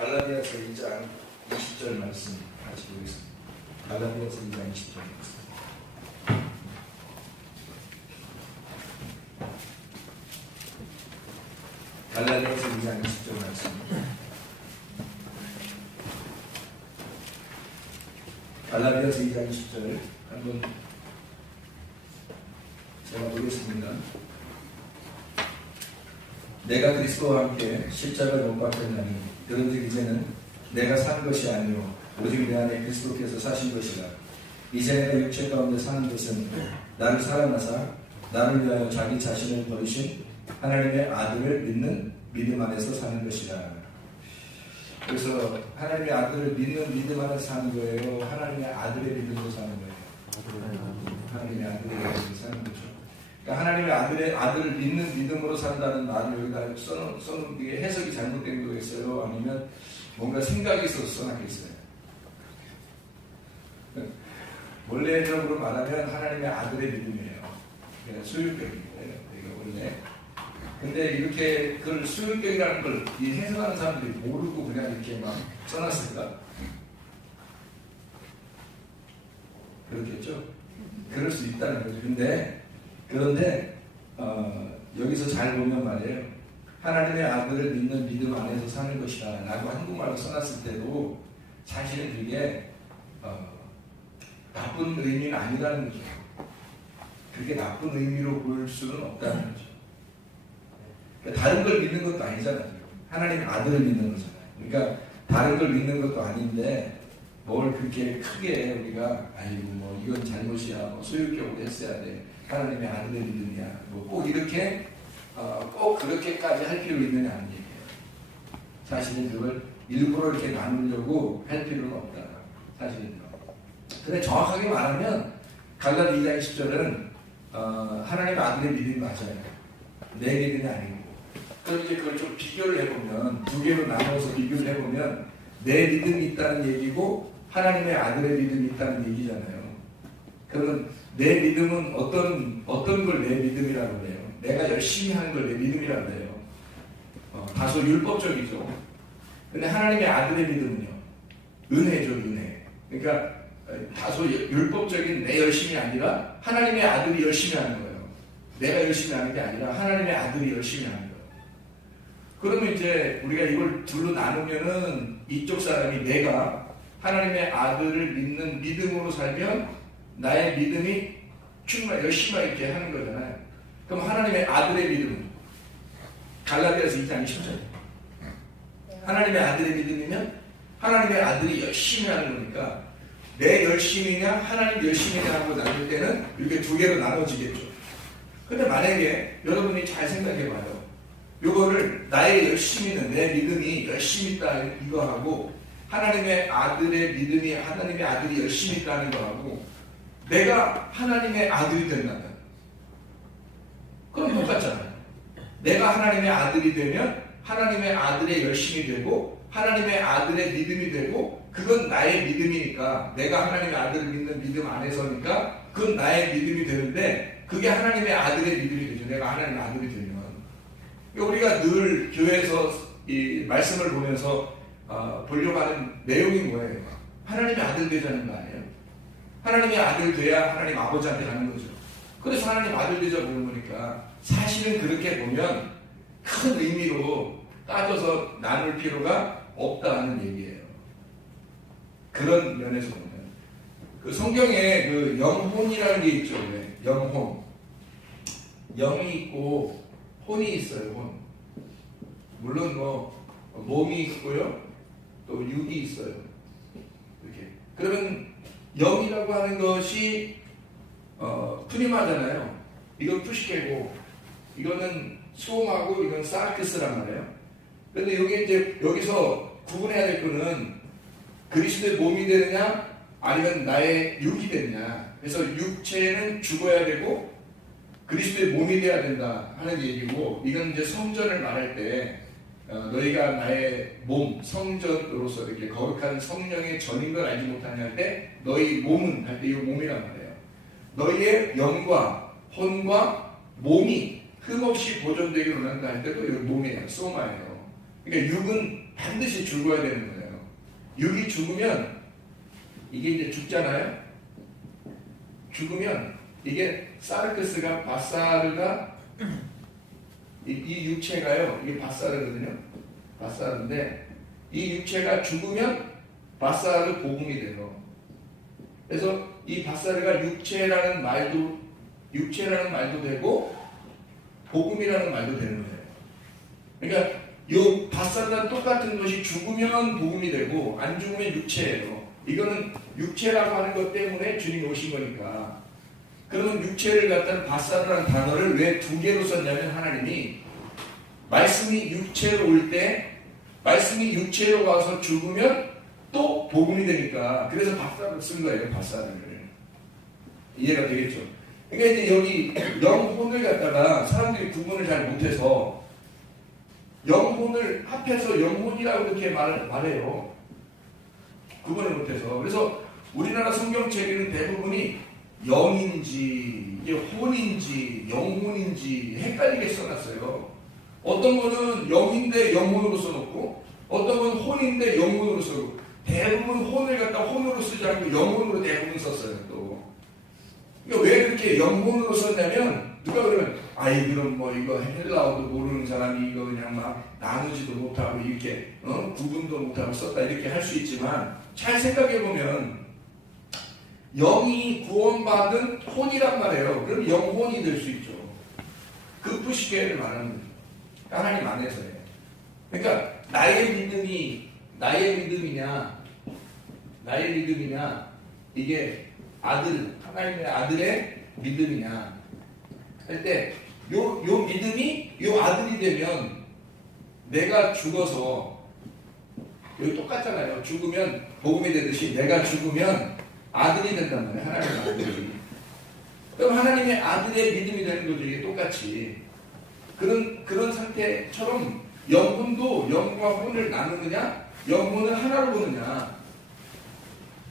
갈라디아서 2장 20절 말씀 같이 보겠습니다. 갈라디아서 2장 20절 말씀. 갈라디아서 2장 20절 말씀. 갈라디아서 2장 20절 한번 제가 보겠습니다. 내가 그리스도와 함께 십자가를 못 박혔나니 그런즉 이제는 내가 산 것이 아니요 오직 내 안에 그리스도께서 사신 것이라. 이제 내가 육체 가운데 사는 것은 나를 사랑하사 나를 위하여 자기 자신을 버리신 하나님의 아들을 믿는 믿음 안에서 사는 것이라. 그래서 하나님의 아들을 믿는 믿음 안에서 사는 거예요? 하나님의 아들의 믿음으로 사는 거예요? 하나님의 아들의 믿음으로 사는 거죠. 그러니까 하나님의 아들을 믿는 믿음으로 산다는 말을 여기다 써놓은 게 해석이 잘못된 거겠어요? 아니면 뭔가 생각이 있어서 써놨겠어요? 원래적으로 말하면 하나님의 아들의 믿음이에요. 그냥 소유격인 거예요. 이게 원래. 근데 이렇게 그걸 소유격이라는 걸 이 해석하는 사람들이 모르고 그냥 이렇게 막 써놨을까? 그렇겠죠? 그럴 수 있다는 거죠. 그런데 여기서 잘 보면 말이에요. 하나님의 아들을 믿는 믿음 안에서 사는 것이다 라고 한국말로 써놨을 때도 사실은 그게 나쁜 의미는 아니라는 거죠. 그렇게 나쁜 의미로 볼 수는 없다는 거죠. 그러니까 다른 걸 믿는 것도 아니잖아요. 하나님의 아들을 믿는 거잖아요. 그러니까 다른 걸 믿는 것도 아닌데 뭘 그렇게 크게 우리가 아이고 뭐 이건 잘못이야 뭐 소유격으로 했어야 돼 하나님의 아들의 믿음이야 뭐 꼭 이렇게 꼭 그렇게까지 할 필요 있느냐 하는 얘기예요. 사실은 그걸 일부러 이렇게 나누려고 할 필요는 없다. 사실은. 근데 정확하게 말하면 갈라디 2장 10절은 하나님의 아들의 믿음이 맞아요. 내 믿음이 아니고. 그럼 이제 그걸 좀 비교를 해보면 두 개로 나눠서 비교를 해보면 내 믿음이 있다는 얘기고 하나님의 아들의 믿음이 있다는 얘기잖아요. 그러면 내 믿음은 어떤 걸 내 믿음이라고 해요? 내가 열심히 하는 걸 내 믿음이라고 해요. 다소 율법적이죠. 근데 하나님의 아들의 믿음은요? 은혜죠, 은혜. 그러니까 다소 율법적인 내 열심이 아니라 하나님의 아들이 열심히 하는 거예요. 내가 열심히 하는 게 아니라 하나님의 아들이 열심히 하는 거예요. 그러면 이제 우리가 이걸 둘로 나누면은 이쪽 사람이 내가 하나님의 아들을 믿는 믿음으로 살면 나의 믿음이 정말 열심히 이렇게 하는 거잖아요. 그럼 하나님의 아들의 믿음은 갈라디아서 2장 10절. 하나님의 아들의 믿음이면 하나님의 아들이 열심히 하는 거니까 내 열심이냐 하나님 열심이냐 하고 나눌 때는 이렇게 두 개로 나눠지겠죠. 근데 만약에 여러분이 잘 생각해봐요. 요거를 나의 열심히는 내 믿음이 열심히 있다 이거 하고 하나님의 아들의 믿음이 하나님의 아들이 열심히 있다는 거하고 내가 하나님의 아들이 된다면 그럼 똑같잖아요. 내가 하나님의 아들이 되면 하나님의 아들의 열심이 되고 하나님의 아들의 믿음이 되고 그건 나의 믿음이니까 내가 하나님의 아들을 믿는 믿음 안에서니까 그건 나의 믿음이 되는데 그게 하나님의 아들의 믿음이 되죠. 내가 하나님의 아들이 되면 우리가 늘 교회에서 이 말씀을 보면서 보려고 하는 내용이 뭐예요? 하나님의 아들 되자는 거 아니에요? 하나님의 아들 돼야 하나님 아버지한테 가는 거죠. 그래서 하나님 아들 되자 보는 거니까 사실은 그렇게 보면 큰 의미로 따져서 나눌 필요가 없다는 얘기예요. 그런 면에서 보면 그 성경에 그 영혼이라는 게 있죠. 왜? 영혼. 영이 있고 혼이 있어요. 혼. 물론 뭐 몸이 있고요. 또 육이 있어요. 이렇게. 그러면 영이라고 하는 것이 프리마잖아요. 이건 푸시케고 이거는 수음하고 이건 사르크스란 말이에요. 그런데 여기 이제 여기서 구분해야 될 거는 그리스도의 몸이 되느냐 아니면 나의 육이 되느냐. 그래서 육체는 죽어야 되고 그리스도의 몸이 돼야 된다 하는 얘기고 이건 이제 성전을 말할 때 너희가 나의 몸, 성전으로서 이렇게 거룩한 성령의 전인 걸 알지 못하냐 할 때 너희 몸은 할 때 이 몸이란 말이에요. 너희의 영과 혼과 몸이 흠없이 보존되기를 원한다 할 때도 이 몸이에요. 소마예요. 그러니까 육은 반드시 죽어야 되는 거예요. 육이 죽으면 이게 이제 죽잖아요. 죽으면 이게 사르크스가 바사르가 이 육체가요. 이게 바사르거든요. 바사르인데 이 육체가 죽으면 바사르 복음이 돼요. 그래서 이 바사르가 육체라는 말도 되고 복음이라는 말도 되는 거예요. 그러니까 이 바사르랑 똑같은 것이 죽으면 복음이 되고 안 죽으면 육체예요. 이거는 육체라고 하는 것 때문에 주님이 오신 거니까. 그러면 육체를 갖다는 바사르라는 단어를 왜 두 개로 썼냐면 하나님이 말씀이 육체로 올 때 말씀이 육체로 와서 죽으면 또 복음이 되니까 그래서 바사르를 쓴 거예요. 바사르를. 이해가 되겠죠? 그러니까 이제 여기 영혼을 갖다가 사람들이 구분을 잘 못해서 영혼을 합해서 영혼이라고 이렇게 말해요. 구분을 못해서. 그래서 우리나라 성경책에는 대부분이 영인지 이게 혼인지 영혼인지 헷갈리게 써놨어요. 어떤 거는 영인데 영혼으로 써놓고 어떤 건 혼인데 영혼으로 써놓고 대부분 혼을 갖다 혼으로 쓰지 않고 영혼으로 대부분 썼어요. 또 그러니까 왜 그렇게 영혼으로 썼냐면 누가 그러면 아이 그럼 뭐 이거 헬라어도 모르는 사람이 이거 그냥 막 나누지도 못하고 이렇게 구분도 못하고 썼다 이렇게 할 수 있지만 잘 생각해보면 영이 구원받은 혼이란 말이에요. 그럼 영혼이 될 수 있죠. 급부시계를 말하는 거죠. 하나님 안에서예요. 그러니까 나의 믿음이냐 이게 하나님의 아들의 믿음이냐 할 때 요 믿음이 요 아들이 되면 내가 죽어서 여기 똑같잖아요. 죽으면 복음이 되듯이 내가 죽으면 아들이 된단 말이에요. 하나님의 아들이. 그럼 하나님의 아들의 믿음이 되는 거죠. 이게 똑같이. 그런 상태처럼 영혼도 영과 혼을 나누느냐 영혼을 하나로 보느냐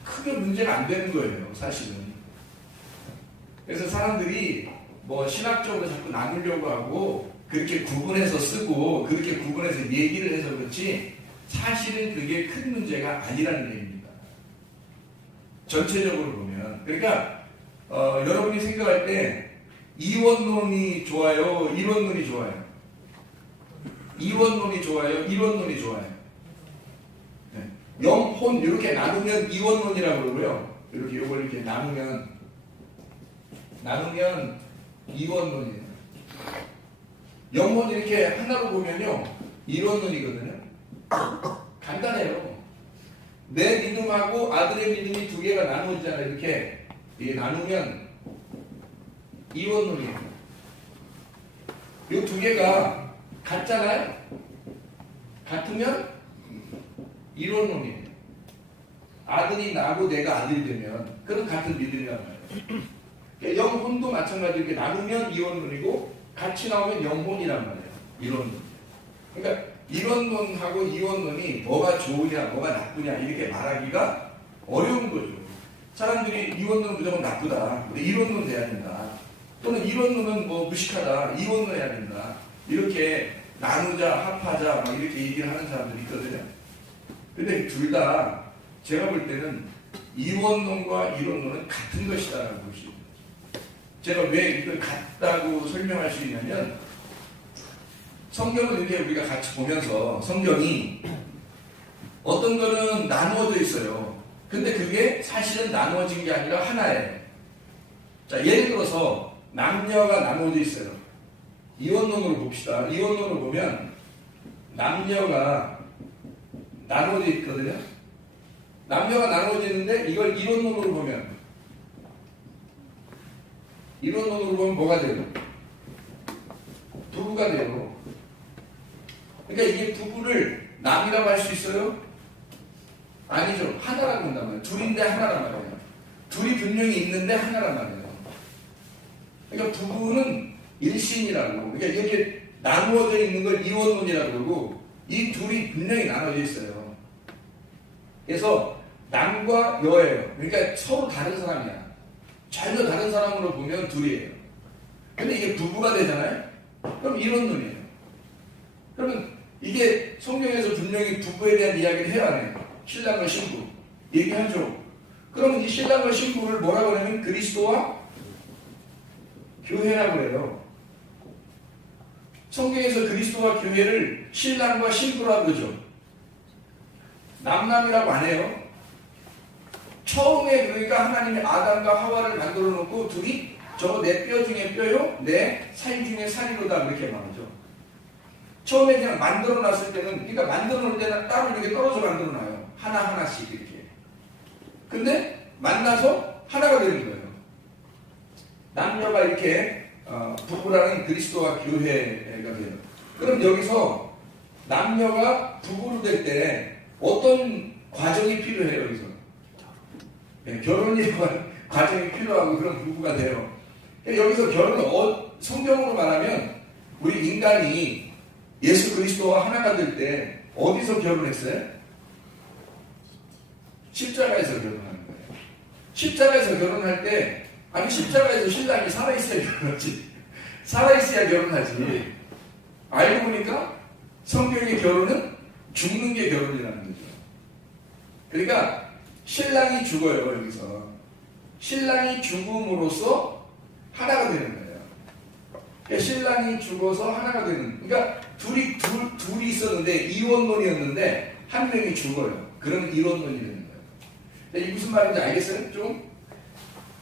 크게 문제가 안 되는 거예요. 사실은. 그래서 사람들이 뭐 신학적으로 자꾸 나누려고 하고 그렇게 구분해서 쓰고 그렇게 구분해서 얘기를 해서 그렇지 사실은 그게 큰 문제가 아니라는 얘기입니다. 전체적으로 보면. 그러니까 여러분이 생각할 때 이원론이 좋아요? 이론론이 좋아요? 이원론이 좋아요? 이론론이 좋아요? 네. 영혼 이렇게 나누면 이원론이라고 그러고요. 이렇게 이걸 이렇게 나누면 이원론이에요. 영혼 이렇게 하나로 보면요 이론론이거든요. 간단해요. 내 믿음하고 아들의 믿음이 두 개가 나누어지잖아요. 이렇게 나누면 이원론이에요. 이 두 개가 같잖아요. 같으면 이론론이에요. 아들이 나고 내가 아들이 되면 그건 같은 믿음이란 말이에요. 그러니까 영혼도 마찬가지로 이렇게 나누면 이원론이고 같이 나오면 영혼이란 말이에요. 이론론. 그러니까 이론론하고 이원론이 뭐가 좋으냐 뭐가 나쁘냐 이렇게 말하기가 어려운 거죠. 사람들이 이원론은 무조건 나쁘다. 근데 이론론 돼야 된다. 또는 이론론은 뭐 무식하다. 이원론 해야 된다. 이렇게 나누자 합하자 막 이렇게 얘기를 하는 사람들이 있거든요. 근데 둘 다 제가 볼 때는 이원론과 이론론은 같은 것이다라고 볼 수 있어요. 제가 왜 이걸 같다고 설명할 수 있냐면 성경을 이렇게 우리가 같이 보면서 성경이 어떤 거는 나누어져 있어요. 근데 그게 사실은 나누어진 게 아니라 하나예요. 자, 예를 들어서 남녀가 나누어져 있어요. 이원론으로 봅시다. 이원론으로 보면 남녀가 나누어져 있거든요. 남녀가 나누어져 있는데 이걸 이론론으로 보면 뭐가 돼요? 부부가 돼요. 그러니까 이게 부부를 남이라고 할 수 있어요? 아니죠. 하나라고 한단 말이에요. 둘인데 하나란 말이에요. 둘이 분명히 있는데 하나란 말이에요. 그러니까 부부는 일신이라고. 그러니까 이렇게 나누어져 있는 걸 이원론이라고 그러고 이 둘이 분명히 나눠져 있어요. 그래서 남과 여예요. 그러니까 서로 다른 사람이야. 전혀 다른 사람으로 보면 둘이에요. 근데 이게 부부가 되잖아요? 그럼 이론론이에요. 그러면 이게 성경에서 분명히 부부에 대한 이야기를 해야 하네요. 신랑과 신부 얘기하죠. 그러면 이 신랑과 신부를 뭐라고 하냐면 그리스도와 교회라고 해요. 성경에서 그리스도와 교회를 신랑과 신부라고 그러죠. 남남이라고 안 해요. 처음에 그러니까 하나님이 아담과 하와를 만들어 놓고 둘이 저거 내 뼈 중에 뼈요, 내 살 중에 살이로다 그렇게 말하죠. 처음에 그냥 만들어 놨을 때는, 그러니까 만들어 놓을 때는 따로 이렇게 떨어져 만들어 놔요. 하나하나씩 이렇게. 근데 만나서 하나가 되는 거예요. 남녀가 이렇게 부부라는 그리스도와 교회가 돼요. 그럼 여기서 남녀가 부부로 될 때 어떤 과정이 필요해요? 여기서 네, 결혼이라는 과정이 필요하고 그런 부부가 돼요. 여기서 결혼은 성경으로 말하면 우리 인간이 예수 그리스도와 하나가 될 때 어디서 결혼했어요? 십자가에서 결혼하는 거예요. 십자가에서 결혼할 때 아니 십자가에서 신랑이 살아있어야 결혼하지. 살아있어야 결혼하지. 알고 보니까 성경의 결혼은 죽는 게 결혼이라는 거죠. 그러니까 신랑이 죽어요. 여기서 신랑이 죽음으로써 하나가 되는 거예요. 그러니까 신랑이 죽어서 하나가 되는. 그러니까 둘이 있었는데 이원론이었는데 한 명이 죽어요. 그러면 이원론이 되는 거예요. 이게 무슨 말인지 알겠어요? 좀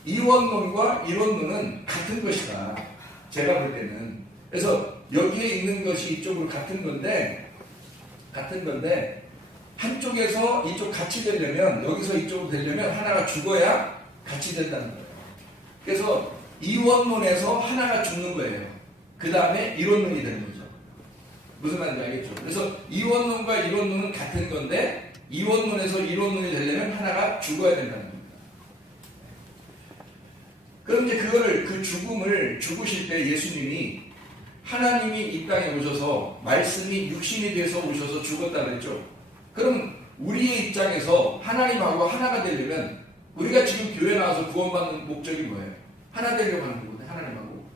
이원론과 이원론은 같은 것이다. 제가 볼 때는. 그래서 여기에 있는 것이 이쪽으로 같은 건데 한쪽에서 이쪽 같이 되려면 여기서 이쪽으로 되려면 하나가 죽어야 같이 된다는 거예요. 그래서 이원론에서 하나가 죽는 거예요. 그 다음에 이론론이 되는 거죠. 무슨 말인지 알겠죠? 그래서 이원론과 이론론은 같은 건데 이원론에서 이론론이 되려면 하나가 죽어야 된다는 겁니다. 그럼 이제 그 죽음을 죽으실 때 예수님이 하나님이 이 땅에 오셔서 말씀이 육신이 돼서 오셔서 죽었다 그랬죠. 그럼 우리의 입장에서 하나님하고 하나가 되려면 우리가 지금 교회 나와서 구원받는 목적이 뭐예요? 하나 되려고 하는 거거든요. 하나님하고.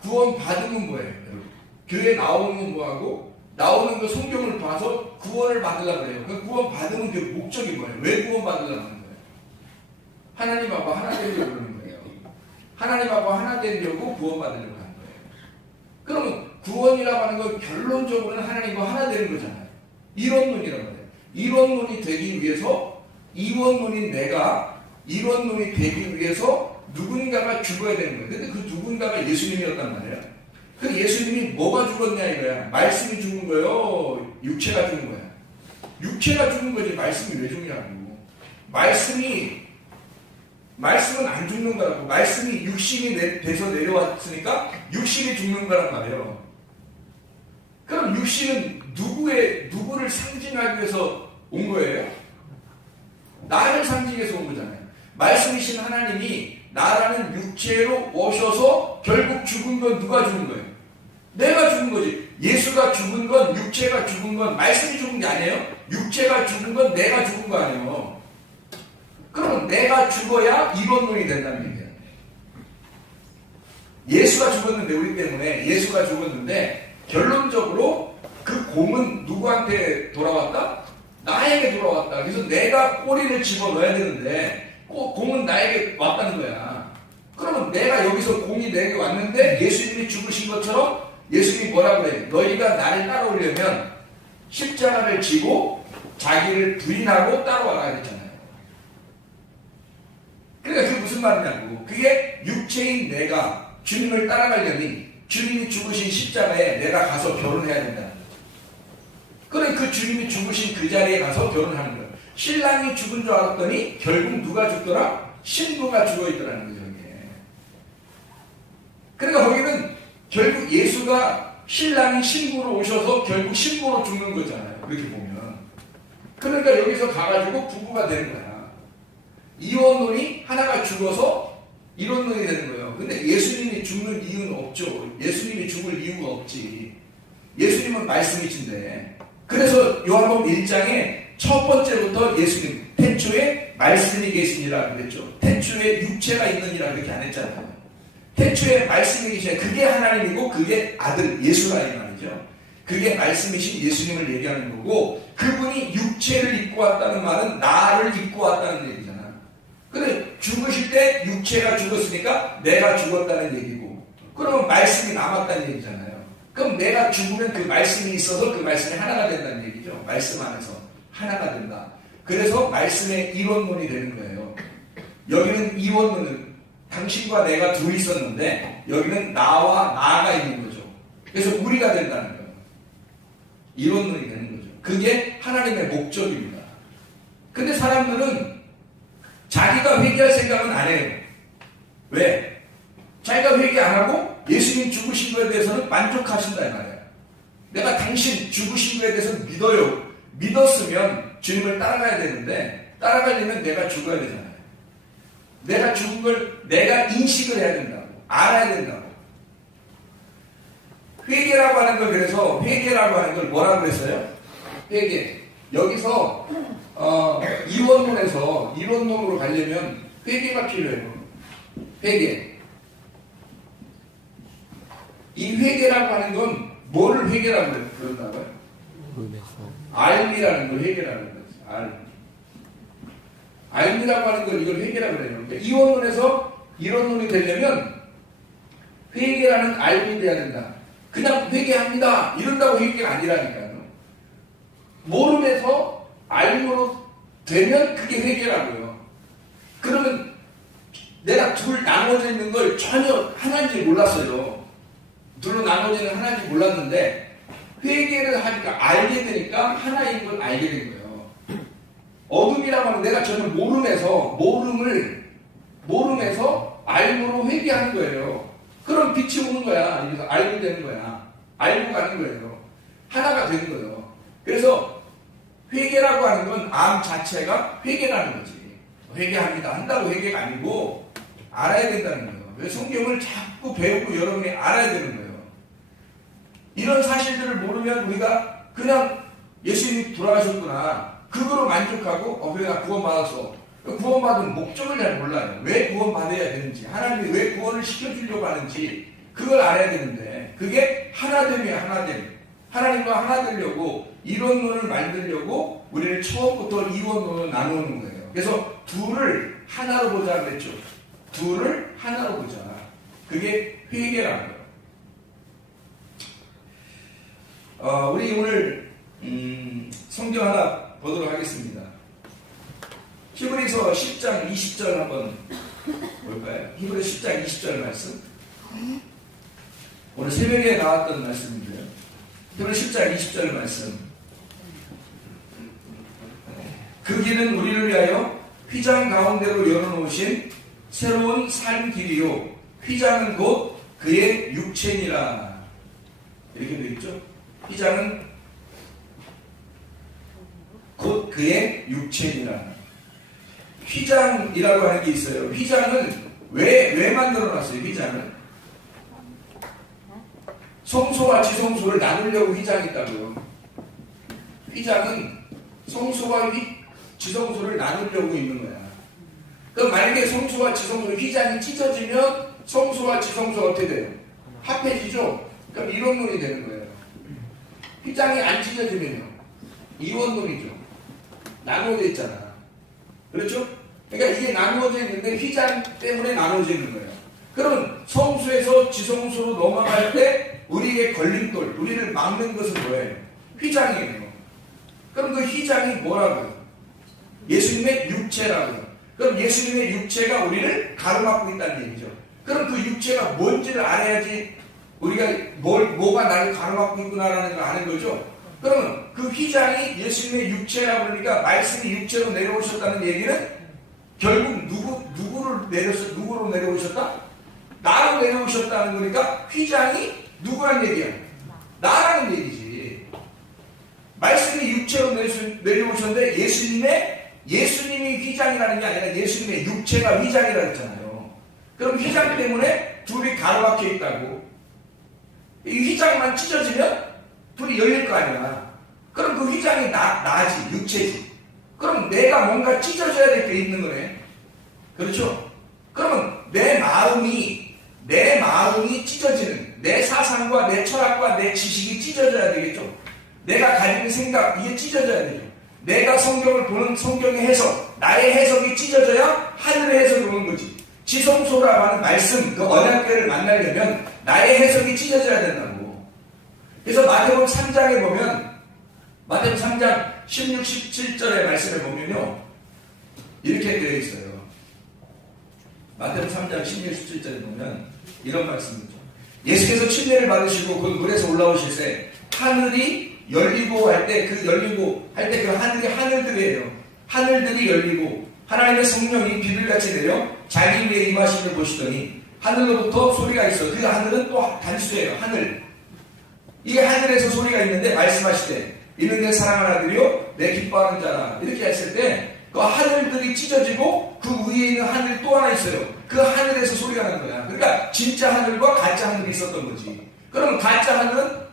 구원 받은 건 뭐예요? 여러분? 교회 나오는 건 뭐하고 나오는 거 성경을 봐서 구원을 받으려고 해요. 그 구원 받은 그 목적이 뭐예요? 왜 구원 받으려고 하는 거예요? 하나님하고 하나 되려고 그러는 거예요. 하나님하고 하나 되려고 구원 받으려고 하는 거예요. 그러면 구원이라고 하는 건 결론적으로는 하나님과 하나 되는 거잖아요. 이론론이라고 해요. 이론론이 되기 위해서 이원론인 내가 이론론이 되기 위해서 누군가가 죽어야 되는 거예요. 근데 그 누군가가 예수님이었단 말이에요. 그 예수님이 뭐가 죽었냐 이거야. 말씀이 죽은 거예요? 육체가 죽은 거야? 육체가 죽은 거지 말씀이 왜 죽냐고. 말씀은 안 죽는 거라고. 말씀이 육신이 돼서 내려왔으니까 육신이 죽는 거란 말이에요. 그럼 육신은 누구를 상징하기 위해서 온 거예요? 나를 상징해서 온 거잖아요. 말씀이신 하나님이 나라는 육체로 오셔서 결국 죽은 건 누가 죽은 거예요? 내가 죽은 거지. 예수가 죽은 건, 육체가 죽은 건 말씀이 죽은 게 아니에요. 육체가 죽은 건 내가 죽은 거 아니에요. 그러면 내가 죽어야 이론론이 된다는 얘기예요. 예수가 죽었는데, 우리 때문에 예수가 죽었는데 결론적으로 그 공은 누구한테 돌아왔다? 나에게 돌아왔다. 그래서 내가 꼬리를 집어넣어야 되는데 공은 나에게 왔다는 거야. 그러면 내가 여기서 공이 내게 왔는데 예수님이 죽으신 것처럼 예수님이 뭐라고 그래? 너희가 나를 따라오려면 십자가를 지고 자기를 부인하고 따라와야 되잖아요. 그러니까 그게 무슨 말이냐고. 그게 육체인 내가 주님을 따라가려니 주님이 죽으신 십자가에 내가 가서 결혼해야 된다는 거죠. 그래 그 주님이 죽으신 그 자리에 가서 결혼하는 거예요. 신랑이 죽은 줄 알았더니 결국 누가 죽더라? 신부가 죽어있더라는 거죠. 이게. 그러니까 거기는 결국 예수가 신랑이 신부로 오셔서 결국 신부로 죽는 거잖아요. 그렇게 보면. 그러니까 여기서 가가지고 부부가 되는 거야. 이원론이 하나가 죽어서 이론론이 되는 거예요. 근데 예수님이 죽는 이유는 없죠. 예수님이 죽을 이유가 없지. 예수님은 말씀이신데. 그래서 요한복음 1장에 첫 번째부터 예수님 태초에 말씀이 계시니라 그랬죠. 태초에 육체가 있느니라 그렇게 안 했잖아요. 태초에 말씀이 계시니라. 그게 하나님이고 그게 아들 예수라 이 말이죠. 그게 말씀이신 예수님을 얘기하는 거고, 그분이 육체를 입고 왔다는 말은 나를 입고 왔다는 얘기잖아. 근데 죽으실 때 육체가 죽었으니까 내가 죽었다는 얘기고, 그러면 말씀이 남았다는 얘기잖아요. 그럼 내가 죽으면 그 말씀이 있어서 그 말씀이 하나가 된다는 얘기죠. 말씀 안에서 하나가 된다. 그래서 말씀의 이원론이 되는 거예요. 여기는 이원론은 당신과 내가 둘이 있었는데 여기는 나와 나가 있는 거죠. 그래서 우리가 된다는 거예요. 이원론이 되는 거죠. 그게 하나님의 목적입니다. 근데 사람들은 자기가 회개할 생각은 안 해요. 왜? 자기가 회개 안 하고 예수님 죽으신 거에 대해서는 만족하신다 이 말이에요. 내가 당신 죽으신 거에 대해서 믿어요. 믿었으면 주님을 따라가야 되는데 따라가려면 내가 죽어야 되잖아요. 내가 죽은 걸 내가 인식을 해야 된다고. 알아야 된다고. 회개라고 하는 걸, 그래서 회개라고 하는 걸 뭐라고 했어요? 회개. 여기서 이원론에서 이론론으로 가려면 회개가 필요해요. 회개. 이 회개라고 하는 건 뭐를 회개라고 그런다고요? 알미라는 걸 회개라는 거죠. 알미라고 하는 걸 이걸 회개라고 그래요. 그러니까 이원론에서 이론론이 되려면 회개라는 알미 돼야 된다. 그냥 회개합니다 이런다고 회개가 아니라니까요. 모름에서 알미로 되면 그게 회개라고요. 그러면 내가 둘 나눠져 있는 걸 전혀 하나인지 몰랐어요. 둘로 나눠져 있는 하나인지 몰랐는데 회개를 하니까 알게 되니까 하나인 걸 알게 된 거예요. 어둠이라고 하면 내가 전혀 모름에서 알므로 회개하는 거예요. 그럼 빛이 오는 거야. 그래서 알게 되는 거야. 알고 가는 거예요. 하나가 되는 거예요. 그래서 회개라고 하는 건 암 자체가 회개라는 거지. 회개합니다 한다고 회개가 아니고 알아야 된다는 거예요. 왜 성경을 자꾸 배우고 여러분이 알아야 되는 거예요. 이런 사실들을 모르면 우리가 그냥 예수님이 돌아가셨구나 그거로 만족하고 내가 구원받았어. 구원받은 목적을 잘 몰라요. 왜 구원받아야 되는지, 하나님이 왜 구원을 시켜주려고 하는지 그걸 알아야 되는데, 그게 하나됨이에요. 하나됨. 하나님과 하나 되려고 이론론을 만들려고 우리를 처음부터 이원론을 나누는 거예요. 그래서 둘을 하나로 보자 그랬죠. 둘을 하나로 보자. 그게 회개라는 거예요. 우리 오늘 성경 하나 보도록 하겠습니다. 히브리서 10장 20절 한번 볼까요? 히브리서 10장 20절 말씀. 오늘 새벽에 나왔던 말씀인데요. 히브리서 10장 20절 말씀. 그 길은 우리를 위하여 휘장 가운데로 열어놓으신 새로운 삶 길이요 휘장은 곧 그의 육체니라. 이렇게 되어 있죠. 휘장은 곧 그의 육체니라. 휘장이라고 하는 게 있어요. 휘장은 왜 만들어놨어요? 휘장은 성소와 지성소를 나누려고 휘장이 있다고요. 휘장은 성소와 지성소를 나누려고 있는 거야. 그럼 만약에 성소와 지성소 휘장이 찢어지면 성소와 지성소가 어떻게 돼요? 합해지죠? 그럼 이원론이 되는 거예요. 휘장이 안 찢어지면요, 이원론이죠. 나누어져 있잖아. 그렇죠? 그러니까 이게 나누어져 있는데 휘장 때문에 나누어져 있는 거예요. 그러면 성소에서 지성소로 넘어갈 때 우리의 걸림돌, 우리를 막는 것은 뭐예요? 휘장이에요. 그럼 그 휘장이 뭐라고요? 예수님의 육체라고요. 그럼 예수님의 육체가 우리를 가로막고 있다는 얘기죠. 그럼 그 육체가 뭔지를 알아야지 우리가 뭐가 나를 가로막고 있구나라는 걸 아는 거죠. 그러면 그 휘장이 예수님의 육체라고 그러니까 말씀이 육체로 내려오셨다는 얘기는 결국 누구로 내려오셨다? 나로 내려오셨다는 거니까 휘장이 누구란 얘기야? 나라는 얘기지. 말씀이 육체로 내려오셨는데 예수님이 휘장이라는 게 아니라 예수님의 육체가 휘장이라고 했잖아요. 그럼 휘장 때문에 둘이 가로막혀 있다고. 이 휘장만 찢어지면 둘이 열릴 거 아니야. 그럼 그 휘장이 나지, 육체지. 그럼 내가 뭔가 찢어져야 될 게 있는 거네. 그렇죠? 그러면 내 마음이 찢어지는, 내 사상과 내 철학과 내 지식이 찢어져야 되겠죠. 내가 가지는 생각, 이게 찢어져야 되죠. 내가 성경을 보는 성경의 해석, 나의 해석이 찢어져야 하늘의 해석이 오는 거지. 지성소라고 하는 말씀, 그 언약궤를 만나려면 나의 해석이 찢어져야 된다고. 그래서 마태복음 3장에 보면, 마태복음 3장 16, 17절의 말씀에 보면요, 이렇게 되어 있어요. 마태복음 3장 16, 17절에 보면 이런 말씀이죠. 예수께서 침례를 받으시고 그 물에서 올라오실새 하늘이 열리고 할 때 그 열리고 할 때 그 하늘이 하늘들이에요. 하늘들이 열리고 하나님의 성령이 비둘기같이 내려 자기 위에 임하심을 보시더니 하늘로부터 소리가 있어. 그 하늘은 또 단수예요. 하늘. 이게 하늘에서 소리가 있는데 말씀하시되 이는 내 사랑하는 아들이요 내 기뻐하는 자라. 이렇게 했을 때 그 하늘들이 찢어지고 그 위에 있는 하늘이 또 하나 있어요. 그 하늘에서 소리가 나는 거야. 그러니까 진짜 하늘과 가짜 하늘이 있었던 거지. 그러면 가짜 하늘은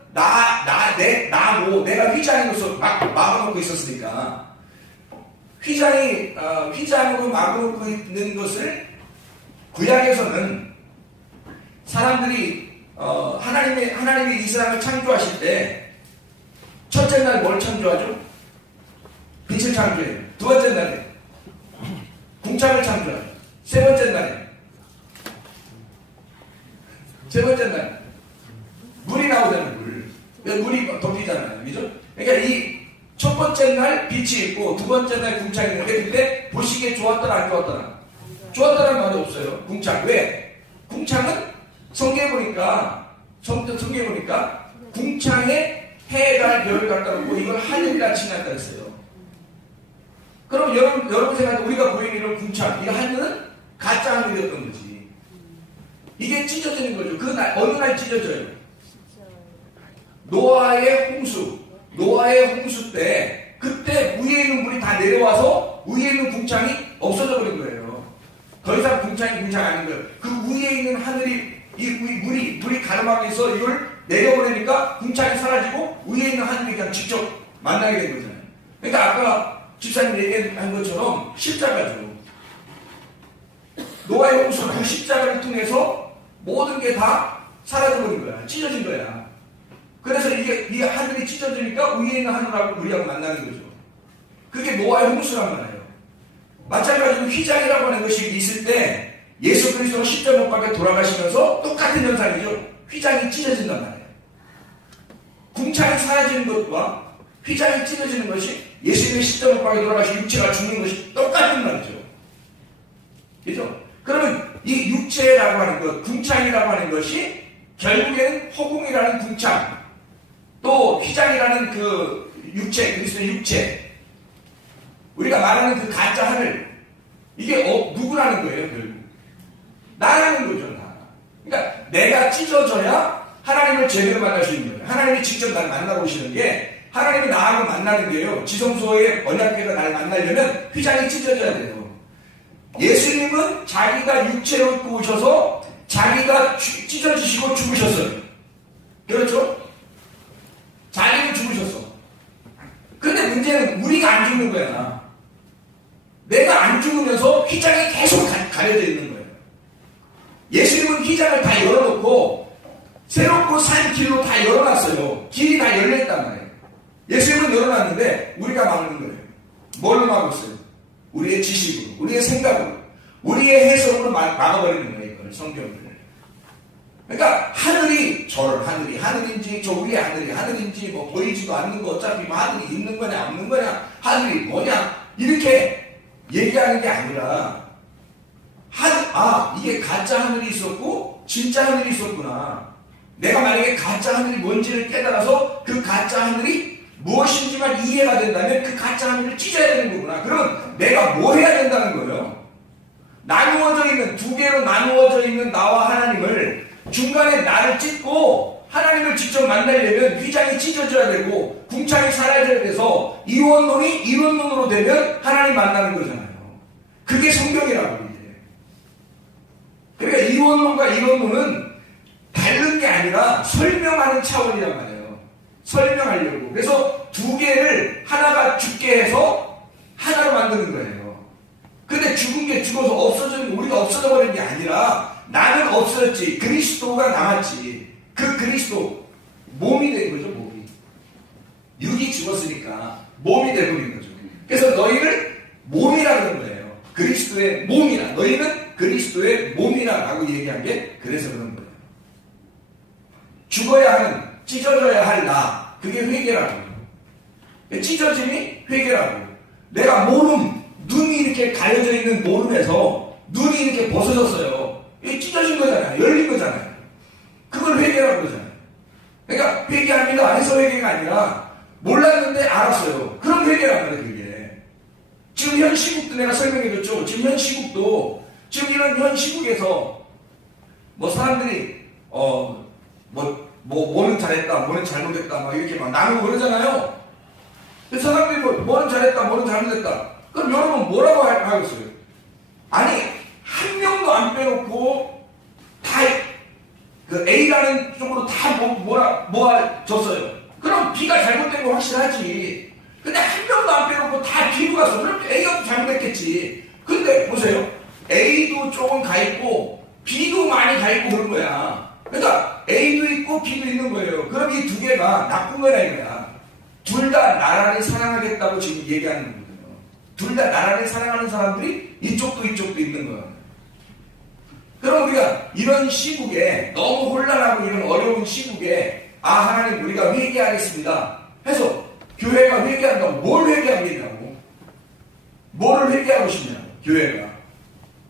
내가 휘장으로서 막아놓고 있었으니까 휘장으로 막아놓고 있는 것을 구약에서는 사람들이 하나님이 이 세상을 창조하실 때 첫째 날 뭘 창조하죠? 빛을 창조해요. 두 번째 날에 궁창을 창조하죠. 세 번째 날에 물이 나오잖아요. 물이 덮이잖아요. 그죠? 그러니까 이 첫 번째 날 빛이 있고 두 번째 날 궁창이 있는데 그때 보시기에 좋았더라 안 좋았더라? 좋았더라는 말이 없어요. 궁창. 왜? 궁창은 성경에 보니까 궁창에 해가 별을 갖다 놓고 이걸 하늘이라 칭한다 그랬어요. 그럼 여러분 생각에 우리가 보이는 이런 궁창, 이 하늘은 가짜 하늘이었던 거지. 이게 찢어지는 거죠. 그 날, 어느 날 찢어져요? 노아의 홍수 때, 그때 위에 있는 물이 다 내려와서 위에 있는 궁창이 없어져 버린 거예요. 더 이상 궁창이 아닌 거예요. 그 위에 있는 하늘이, 물이 가름하면서 이걸 내려보내니까 궁창이 사라지고 위에 있는 하늘이 그냥 직접 만나게 된 거잖아요. 그러니까 아까 집사님 얘기한 것처럼 십자가죠. 노아의 홍수 그 십자가를 통해서 모든 게 다 사라져버린 거야. 찢어진 거야. 그래서 이게 하늘이 찢어지니까 위에 있는 하늘하고 우리하고 만나는 거죠. 그게 노아의 홍수란 말이에요. 마찬가지로 휘장이라고 하는 것이 있을 때 예수 그리스도가 십자가 못 박혀 돌아가시면서 똑같은 현상이죠. 휘장이 찢어진단 말이에요. 궁창이 사라지는 것과 휘장이 찢어지는 것이 예수님의 십자가 못 박혀 돌아가시고 육체가 죽는 것이 똑같은 말이죠. 그죠? 그러면 이 육체라고 하는 것, 궁창이라고 하는 것이 결국에는 허공이라는 궁창, 또 휘장이라는 그 육체, 그리스도의 육체, 우리가 말하는 그 가짜 하늘, 이게 누구라는 거예요, 결국? 나라는 거죠, 나. 그러니까 내가 찢어져야 하나님을 제대로 만날 수 있는 거예요. 하나님이 직접 날 만나러 오시는 게, 하나님이 나하고 만나는 게요, 지성소의 언약궤가 날 만나려면 휘장이 찢어져야 돼요. 예수님은 자기가 육체로 입고 오셔서 자기가 찢어지시고 죽으셨어요. 그렇죠? 자기는 죽으셨어. 근데 문제는 우리가 안 죽는 거야. 내가 안 죽으면서 휘장이 계속 가려져 있는 거예요. 예수님은 휘장을 다 열어놓고 새롭고 산 길로 다 열어놨어요. 길이 다 열려있단 말이에요. 예수님은 열어놨는데 우리가 막는 거예요. 뭘로 막았어요? 우리의 지식으로, 우리의 생각으로, 우리의 해석으로 막아버리는 거예요. 이걸, 성경을. 그러니까 하늘이 하늘인지 저 위에 하늘인지 뭐 보이지도 않는 거 어차피 뭐 하늘이 있는 거냐 없는 거냐 하늘이 뭐냐 이렇게 얘기하는 게 아니라 이게 가짜 하늘이 있었고 진짜 하늘이 있었구나. 내가 만약에 가짜 하늘이 뭔지를 깨달아서 그 가짜 하늘이 무엇인지만 이해가 된다면 그 가짜 하늘을 찢어야 되는 거구나. 그럼 내가 뭐 해야 된다는 거예요? 두 개로 나누어져 있는 나와 하나님을 중간에 나를 찢고 하나님을 직접 만나려면 휘장이 찢어져야 되고 궁창이 사라져야 돼서 이원론으로 되면 하나님 만나는 거잖아요. 그게 성경이라고 이제. 그러니까 이원론과 이원론은 다른 게 아니라 설명하는 차원이란 말이에요. 설명하려고. 그래서 두 개를 하나가 죽게 해서 하나로 만드는 거예요. 근데 죽은 게 죽어서 우리가 없어져 버린 게 아니라 나는 없어졌지. 그리스도가 남았지. 그 그리스도 몸이 된 거죠. 몸이. 육이 죽었으니까 몸이 되버린 거죠. 그래서 너희를 몸이라 그런 거예요. 그리스도의 몸이라. 너희는 그리스도의 몸이라라고 얘기한 게 그래서 그런 거예요. 죽어야 하는, 찢어져야 할 나, 그게 회개라고. 찢어짐이 회개라고. 내가 모름, 눈이 이렇게 가려져 있는 모름에서 눈이 이렇게 벗어졌어요. 이게 찢어진 거잖아요. 열린 거잖아요. 그걸 회개라고 그러잖아요. 그러니까 회개합니다 해서 회개가 아니라 몰랐는데 알았어요. 그럼 회개란 말이에요. 그게. 지금 현 시국도 내가 설명해줬죠. 지금 현 시국도 지금 이런 현 시국에서 뭐 사람들이 뭐는 잘했다, 뭐는 잘못했다, 막 이렇게 막 나누고 그러잖아요. 사람들이 뭐는 잘했다, 뭐는 잘못했다. 그럼 여러분 뭐라고 하겠어요? 아니, 한 명도 안 빼놓고 다 그 A라는 쪽으로 다 모아졌어요. 그럼 B가 잘못된 거 확실하지. 근데 한 명도 안 빼놓고 다 B로 갔어. 그럼 A가 잘못했겠지. 근데 보세요. A도 조금 가 있고 B도 많이 가 있고 그런 거야. 그러니까 A도 있고 B도 있는 거예요. 그럼 이 두 개가 나쁜 거냐 이거야. 둘 다 나라를 사랑하겠다고 지금 얘기하는 거거든요. 둘 다 나라를 사랑하는 사람들이 이쪽도 이쪽도 있는 거예요. 그럼 우리가 이런 시국에 너무 혼란하고 이런 어려운 시국에 하나님 우리가 회개하겠습니다 해서 교회가 회개한다고 뭘 회개하겠냐고. 뭐를 회개하고 싶냐고. 교회가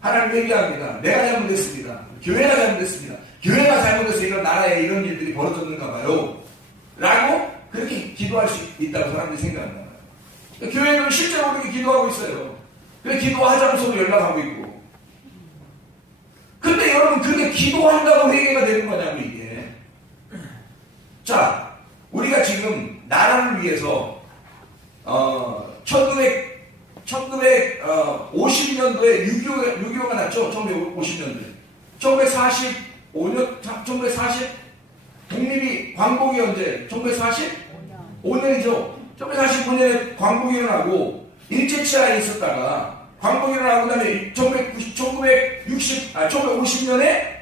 하나님 회개합니다. 내가 잘못했습니다. 교회가 잘못했습니다. 교회가 잘못해서 이런 나라에 이런 일들이 벌어졌는가 봐요 라고 그렇게 기도할 수 있다고 사람들이 생각한다. 교회는 실제로 그렇게 기도하고 있어요. 그래서 기도하자면서도 연락하고 있고. 근데 여러분 그렇게 기도한다고 회개가 되는 거냐고 이게. 자, 우리가 지금 나라를 위해서 1950년도에 6.25가 났죠. 1950년도에. 1940 독립이 광복이 언제? 1945년이죠. 1945년에 광복이 일어나고 일제치하에 있었다가 광복이 일어나고 그다음에 1950년에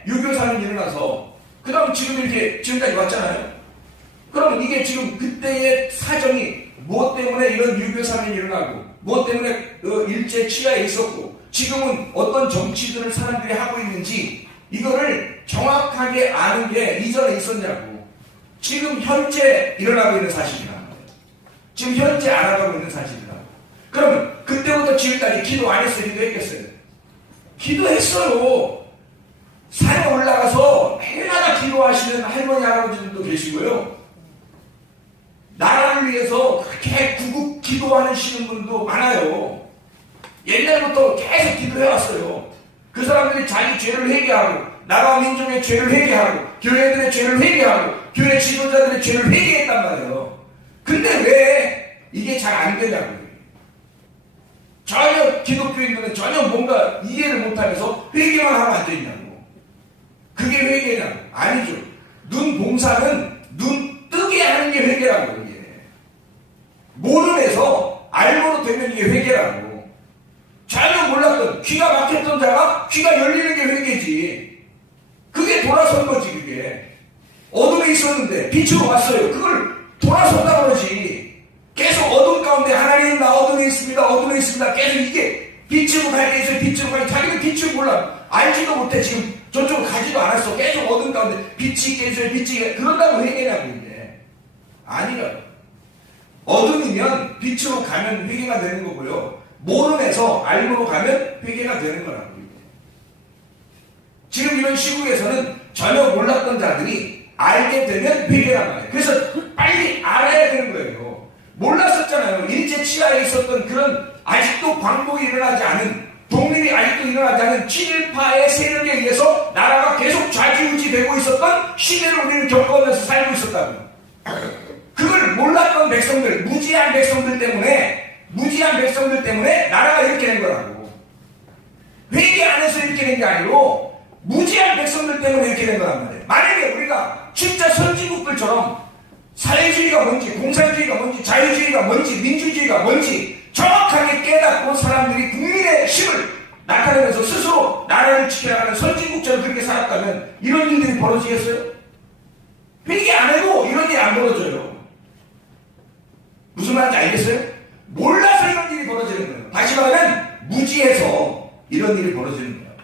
6.25 사건이 일어나서 그 다음 지금 이렇게 지금까지 왔잖아요. 그럼 이게 지금 그때의 사정이 무엇 때문에 이런 6.25 사건이 일어나고 무엇 때문에 일제치하에 있었고 지금은 어떤 정치들을 사람들이 하고 있는지 이거를 정확하게 아는 게 이전에 있었냐고. 지금 현재 일어나고 있는 사실이란 말이에요. 지금 현재 알아가고 있는 사실이라고. 그러면 그때부터 지금까지 기도 안 했어요? 기도했겠어요? 기도했어요. 산에 올라가서 해마다 기도하시는 할머니 할아버지들도 계시고요. 나라를 위해서 그렇게 구국 기도하시는 분도 많아요. 옛날부터 계속 기도해왔어요. 그 사람들이 자기 죄를 회개하고 나라와 민족의 죄를 회개하고 교회들의 죄를 회개하고 교회 지도자들의 죄를 회개했단 말이에요. 근데 왜 이게 잘 안 되냐고요. 전혀 기독교인들은 전혀 뭔가 이해를 못하면서 회개만 하면 안 되냐고. 그게 회개냐고. 아니죠. 눈 봉사는 눈 뜨게 하는 게 회개라고. 이게 모름에서 알고로 되면 이게 회개라고. 전혀 몰랐던 귀가 막혔던 자가 귀가 열리는 게 회개지. 그게 돌아선 거지. 그게 어둠에 있었는데 빛으로 왔어요. 그걸 돌아섰다 그러지. 계속 어둠 가운데 하나님 나 어둠에 있습니다. 어둠에 있습니다. 계속 이게 빛으로 가게 해서 빛으로 가게. 자기는 빛을 몰라. 알지도 못해. 지금 저쪽으로 가지도 않았어. 계속 어둠 가운데 빛이 있게 해서 빛이 있게. 그런다고 회개냐고. 이게 아니라고. 어둠이면 빛으로 가면 회개가 되는 거고요. 모름에서 알고로 가면 회개가 되는 거라고. 지금 이런 시국에서는 전혀 몰랐던 자들이 알게 되면 회개란 말이에요. 그래서 빨리 알아야 되는 거예요. 몰랐었잖아요. 일제치하에 있었던 그런 아직도 광복이 일어나지 않은 독립이 아직도 일어나지 않은 친일파의 세력에 의해서 나라가 계속 좌지우지되고 있었던 시대를 우리는 겪어오면서 살고 있었다고요. 그걸 몰랐던 백성들, 무지한 백성들 때문에 나라가 이렇게 된 거라고. 회개 안 해서 이렇게 된 게 아니고 무지한 백성들 때문에 이렇게 된 거란 말이에요. 만약에 우리가 진짜 선진국들처럼 사회주의가 뭔지, 공산주의가 뭔지, 자유주의가 뭔지, 민주주의가 뭔지 정확하게 깨닫고 사람들이 국민의 힘을 나타내면서 스스로 나라를 지켜나가는 선진국처럼 그렇게 살았다면 이런 일들이 벌어지겠어요? 회개 안 해도 이런 일이 안 벌어져요. 무슨 말인지 알겠어요? 몰라서 이런 일이 벌어지는 거예요. 다시 말하면 무지해서 이런 일이 벌어지는 거예요.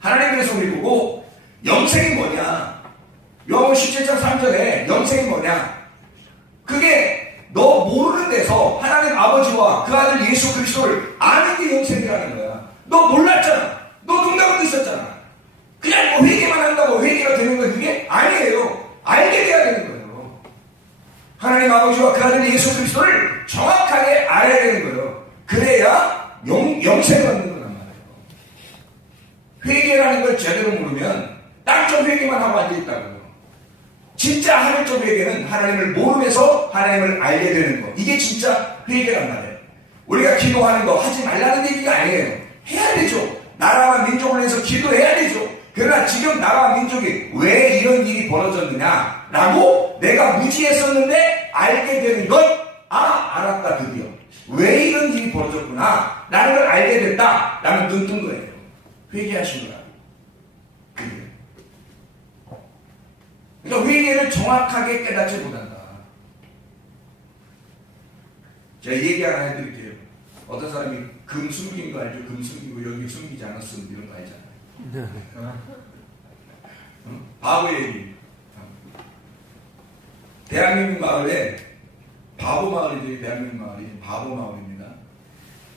하나님께서 우리 보고 영생이 뭐냐? 요한복음 17장 3절에 영생이 뭐냐? 그게 너 모르는 데서 하나님 아버지와 그 아들 예수 그리스도를 아는 게 영생이라는 거야. 너 몰랐잖아. 너 눈 감고 있었잖아. 그냥 뭐 회개만 한다고 회개가 되는 거 그게 아니에요. 알게 돼야 되는 거예요. 하나님 아버지와 그 아들 예수 그리스도를 정확하게 알아야 되는 거예요. 그래야 영생을 얻는 거란 말이에요. 회개라는 걸 제대로 모르면 땅쪽 회개만 하고 앉아있다고요. 진짜 하늘쪽 회개는 하나님을 모르면서 하나님을 알게 되는 거. 이게 진짜 회개란 말이에요. 우리가 기도하는 거 하지 말라는 얘기가 아니에요. 해야 되죠. 나라와 민족을 위해서 기도해야 되죠. 그러나 지금 나라와 민족이 왜 이런 일이 벌어졌느냐 라고 내가 무지했었는데 알게 되는 것. 알았다 드디어. 왜 이런 일이 벌어졌구나 라는 걸 알게 됐다 라는 눈 뜬 거예요. 회개하신 거라고. 그러니까 회개를 정확하게 깨닫지 못한다. 제가 얘기 하나 해드릴게요. 어떤 사람이 금 숨긴 거 알죠? 금 숨기고 여기 숨기지 않았으면 이런 거 알잖아요. 바보 얘기. 대한민국 마을에 바보 마을이죠. 대한민국 마을이 바보 마을입니다.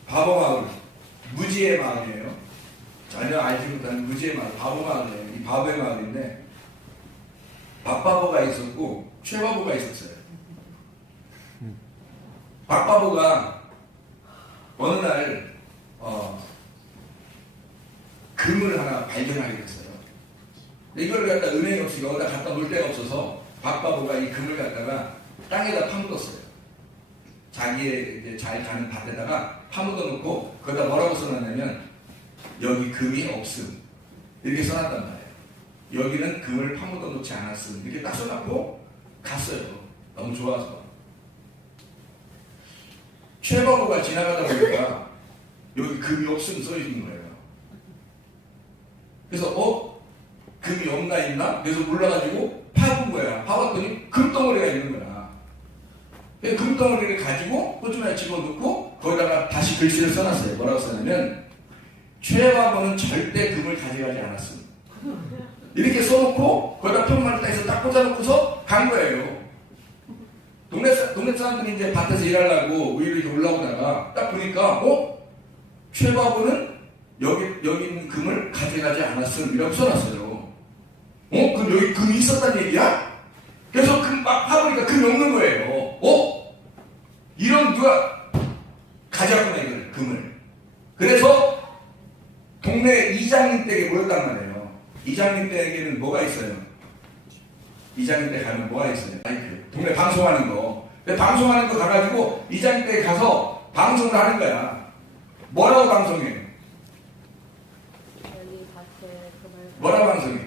바보 마을, 무지의 마을이에요. 전혀 알지 못하는 무지의 마을, 바보 마을이에요. 이 바보의 마을인데 박바보가 있었고 최바보가 있었어요. 박바보가 어느 날 금을 하나 발견하게 됐어요. 이걸 갖다 은행이 없이 여기다 갖다 놓을 데가 없어서 박바보가 이 금을 갖다가 땅에다 파묻었어요. 자기의 이제 잘 가는 밭에다가 파묻어 놓고 거기다 뭐라고 써놨냐면 여기 금이 없음 이렇게 써놨단 말이에요. 여기는 금을 파묻어 놓지 않았음 이렇게 딱 써놓고 갔어요. 너무 좋아서. 최바보가 지나가다 보니까 여기 금이 없음 써 있는 거예요. 그래서 금이 없나 있나? 그래서 몰라가지고 파본 거야. 파봤더니 금덩어리가 있는 거야. 금덩어리를 가지고 호주머니에 집어넣고 거기다가 다시 글씨를 써놨어요. 뭐라고 써냐면 최바보는 절대 금을 가져가지 않았음. 이렇게 써놓고 거기다 표만을 해서 딱 꽂아놓고서 간 거예요. 동네 사람들이 이제 밭에서 일하려고 위로 이렇게 올라오다가 딱 보니까 최바보는 여기 있는 금을 가져가지 않았음 이라고 써놨어요. 그럼 여기 금이 있었단 얘기야? 그래서 금 막 파보니까 금이 없는 거예요. 이런 누가 가져갔구나 이걸 금을. 그래서 동네 이장님 댁에 모였단 말이에요. 이장님 댁에는 뭐가 있어요? 이장님 댁 가면 뭐가 있어요? 마이크. 동네 방송하는 거. 방송하는 거 가가지고 이장님 댁에 가서 방송을 하는 거야. 뭐라고 방송해? 뭐라고 방송해?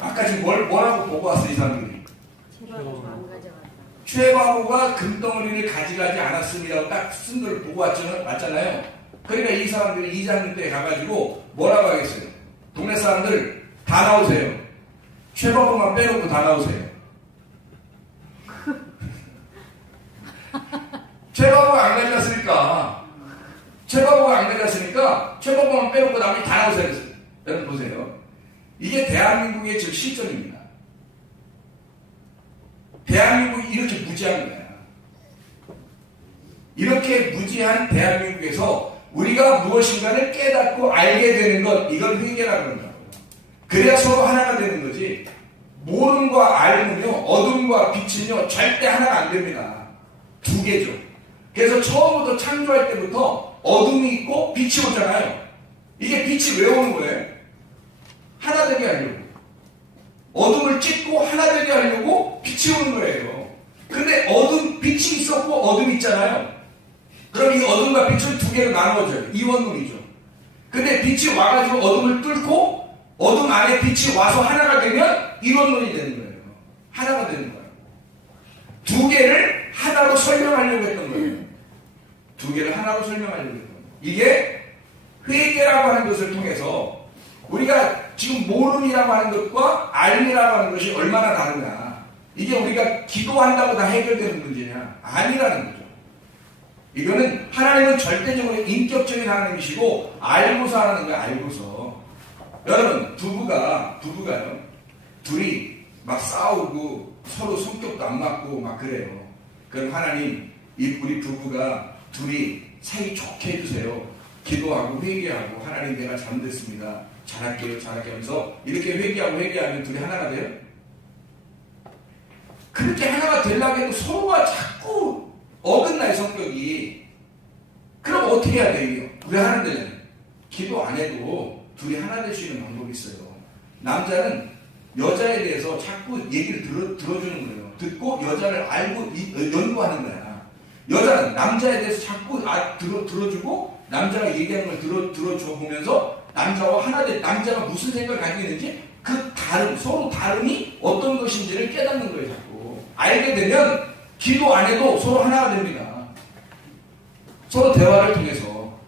아까 지금 뭐라고 보고 왔어 이 사람들이? 최바보가 금덩어리를 가져가지 않았음이라고 딱 쓴 걸 보고 왔잖아요. 그러니까 이 사람들이 이장님 댁에 가가지고 뭐라고 하겠어요? 동네 사람들 다 나오세요. 최바보만 빼놓고 다 나오세요. 최바보가 안 가져갔으니까 최바보만 빼놓고 나머지 다 나오세요. 여러분 보세요. 이게 대한민국의 지금 실정입니다. 대한민국이 이렇게 무지한 거야. 이렇게 무지한 대한민국에서 우리가 무엇인가를 깨닫고 알게 되는 것, 이걸 회개라고 한다고요. 그래야 서로 하나가 되는 거지. 모름과 알면요, 어둠과 빛은요, 절대 하나가 안 됩니다. 두 개죠. 그래서 처음부터 창조할 때부터 어둠이 있고 빛이 오잖아요. 이게 빛이 왜 오는 거예요? 하나 되게 하려고. 어둠을 찢고 하나 되게 하려고 빛이 오는 거예요. 근데 빛이 있었고 어둠이 있잖아요. 그럼 이 어둠과 빛을 두 개로 나누어져요. 이원론이죠. 근데 빛이 와가지고 어둠을 뚫고 어둠 안에 빛이 와서 하나가 되면 이원론이 되는 거예요. 하나가 되는 거예요. 두 개를 하나로 설명하려고 했던 거예요. 두 개를 하나로 설명하려고 했던 거예요. 이게 회개라고 하는 것을 통해서 우리가 지금 모름이라고 하는 것과 알미라고 하는 것이 얼마나 다른가. 이게 우리가 기도한다고 다 해결되는 문제냐? 아니라는 거죠. 이거는 하나님은 절대적으로 인격적인 하나님이시고 알고서 하는 거야. 알고서. 여러분 부부가요. 둘이 막 싸우고 서로 성격도 안 맞고 막 그래요. 그럼 하나님 우리 부부가 둘이 사이 좋게 해주세요. 기도하고 회개하고 하나님 내가 잘못했습니다. 잘할게요 하면서 이렇게 회개하면 둘이 하나가 돼요? 그렇게 하나가 되려고 해도 서로가 자꾸 어긋나요 성격이. 그럼 어떻게 해야 돼요? 왜 하는데? 기도 안 해도 둘이 하나 될 수 있는 방법이 있어요. 남자는 여자에 대해서 자꾸 얘기를 들어주는 거예요. 듣고 여자를 알고 연구하는 거야. 여자는 남자에 대해서 자꾸 들어주고 남자가 얘기하는 걸 들어줘 보면서 남자와 하나 된 남자가 무슨 생각을 가지고 있는지 그 서로 다름이 어떤 것인지를 깨닫는 거예요. 자꾸 알게 되면 기도 안 해도 서로 하나가 됩니다. 서로 대화를 통해서.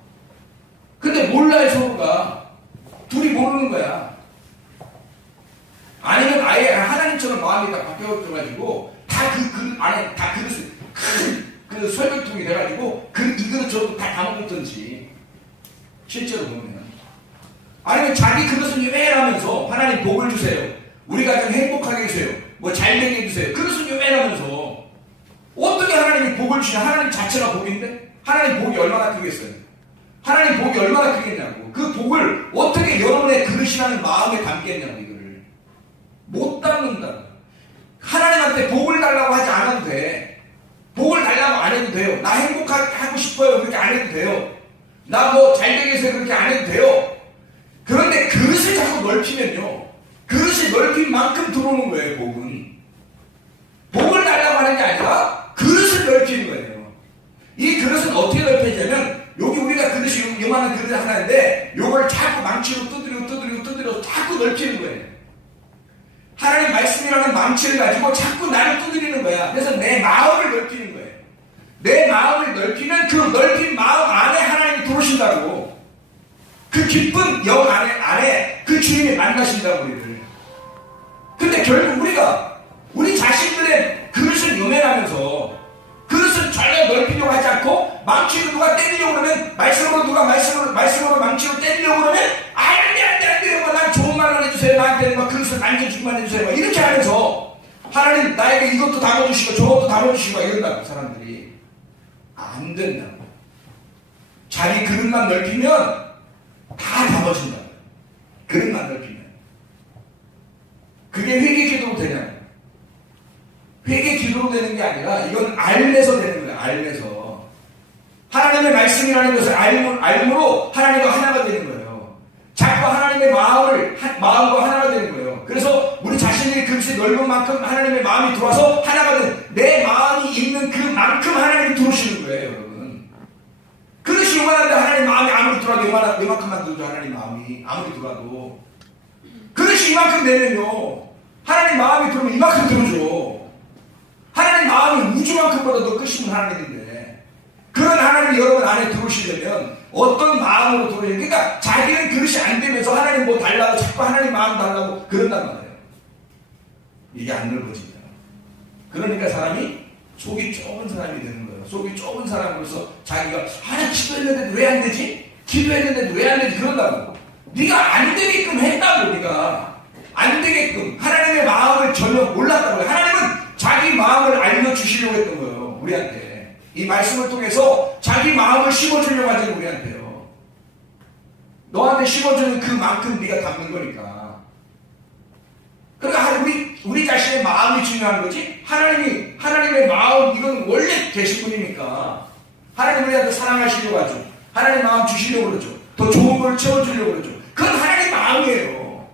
근데 몰라요 서로가. 둘이 모르는 거야. 아니면 아예 하나님처럼 마음이 다 바뀌어가지고 다 그 안에 다 그릇을 큰 설교통이 돼가지고 이 그릇 저도 다 담아먹든지. 실제로 보면. 아니면 자기 그릇은 유명하면서 하나님 복을 주세요. 우리가 좀 행복하게 해주세요. 뭐 잘되게 해주세요. 그릇은 유명하면서 어떻게 하나님이 복을 주냐. 하나님 자체가 복인데 하나님 복이 얼마나 크겠어요. 하나님 복이 얼마나 크겠냐고. 그 복을 어떻게 여러분의 그릇이라는 마음에 담겠냐고. 이거를 못 담는다. 하나님한테 복을 달라고 하지 않아도 돼. 복을 달라고 안 해도 돼요. 나 행복하고 싶어요. 그렇게 안 해도 돼요. 나 뭐 잘되게 해서 그렇게 안 해도 돼요. 그런데 그릇을 자꾸 넓히면요. 그릇이 넓힌 만큼 들어오는 거예요. 복은. 복을 달라고 하는 게 아니라 그릇을 넓히는 거예요. 이 그릇은 어떻게 넓혀지냐면 여기 우리가 그릇이 요만한 그릇 하나인데 요걸 자꾸 망치로 두드리고 자꾸 넓히는 거예요. 하나님 말씀이라는 망치를 가지고 자꾸 나를 두드리는 거야. 그래서 내 마음을 넓히는 거예요. 내 마음을 넓히면 그 넓힌 마음 안에 하나님이 들어오신다고. 그 기쁜 영 안에 그 주님이 만나신다고 우리를. 근데 결국 우리 자신들의 그릇을 요만하면서 그릇을 전혀 넓히려고 하지 않고 망치로 누가 때리려고 그러면 말씀으로 망치로 때리려고 그러면 안돼 난 좋은 말만 해주세요. 나한테 막 그릇을 만져주기만 해주세요. 막 이렇게 하면서 하나님 나에게 이것도 담아주시고 저것도 담아주시고 이런다고. 사람들이 안 된다고. 자기 그릇만 넓히면 다 담아준다고. 그릇만 넓히면. 그게 회개 기도로 되냐고. 회개 기도로 되는 게 아니라 이건 알면서 되는 거예요. 알면서. 하나님의 말씀이라는 것을 알므로 하나님과 하나가 되는 거예요. 자꾸 하나님의 마음과 하나가 되는 거예요. 그래서 우리 자신의 그릇이 넓은 만큼 하나님의 마음이 들어와서 하나가 되는, 내 마음이 있는 그만큼 하나님이 들어오시는 거예요. 여러분. 그릇이 요만한데 하나님 마음이 아무리 들어와도 요만큼만 들어도 하나님 마음이 아무리 들어와도 그릇이 이만큼 되면요 하나님 마음이 들어오면 이만큼 들어줘. 하나님 마음이 우주만큼보다 더 크신 하나님인데 그런 하나님이 여러분 안에 들어오시려면 어떤 마음으로 들어오냐. 그러니까 자기는 그릇이 안 되면서 하나님 뭐 달라고 자꾸 하나님 마음 달라고 그런단 말이에요. 이게 안 넓어진다. 그러니까 사람이 속이 좁은 사람이 되는 거예요. 속이 좁은 사람으로서 자기가 기도했는데도 왜 안 되지? 기도했는데도 왜 안 되지? 그런다고. 네가 안 되게끔 했다고. 네가 안 되게끔 하나님의 마음을 전혀 몰랐다고. 하나님은 자기 마음을 알려주시려고 했던 거예요. 우리한테. 이 말씀을 통해서 자기 마음을 심어주려고 하지 우리한테요. 너한테 심어주는 그만큼 네가 담는 거니까. 그러니까 우리 자신의 마음이 중요한 거지. 하나님의 마음, 이건 원래 계신 분이니까. 하나님 우리한테 사랑하시려고 하죠. 하나님 마음 주시려고 그러죠. 더 좋은 걸 채워주려고 그러죠. 그건 하나님 마음이에요.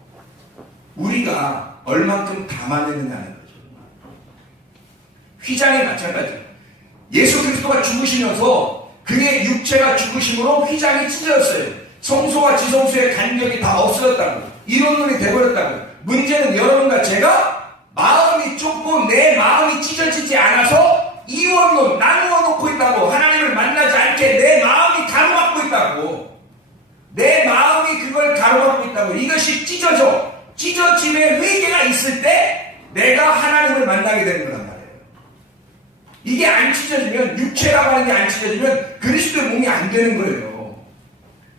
우리가 얼만큼 담아내느냐는 거죠. 휘장이 마찬가지예요. 예수 그리스도가 죽으시면서 그의 육체가 죽으심으로 휘장이 찢어졌어요. 성소와 지성소의 간격이 다 없어졌다고. 이론론이 돼버렸다고. 문제는 여러분과 제가 마음이 좁고 내 마음이 찢어지지 않아서 이원론, 나누어 놓고 있다고. 하나님을 만나지 않게 내 마음이 가로막고 있다고. 내 마음이 그걸 가로막고 있다고. 찢어진다고. 이것이 찢어짐의 회개가 있을 때 내가 하나님을 만나게 되는 거란 말이에요. 이게 안 찢어지면, 육체라고 하는 게 안 찢어지면 그리스도의 몸이 안 되는 거예요.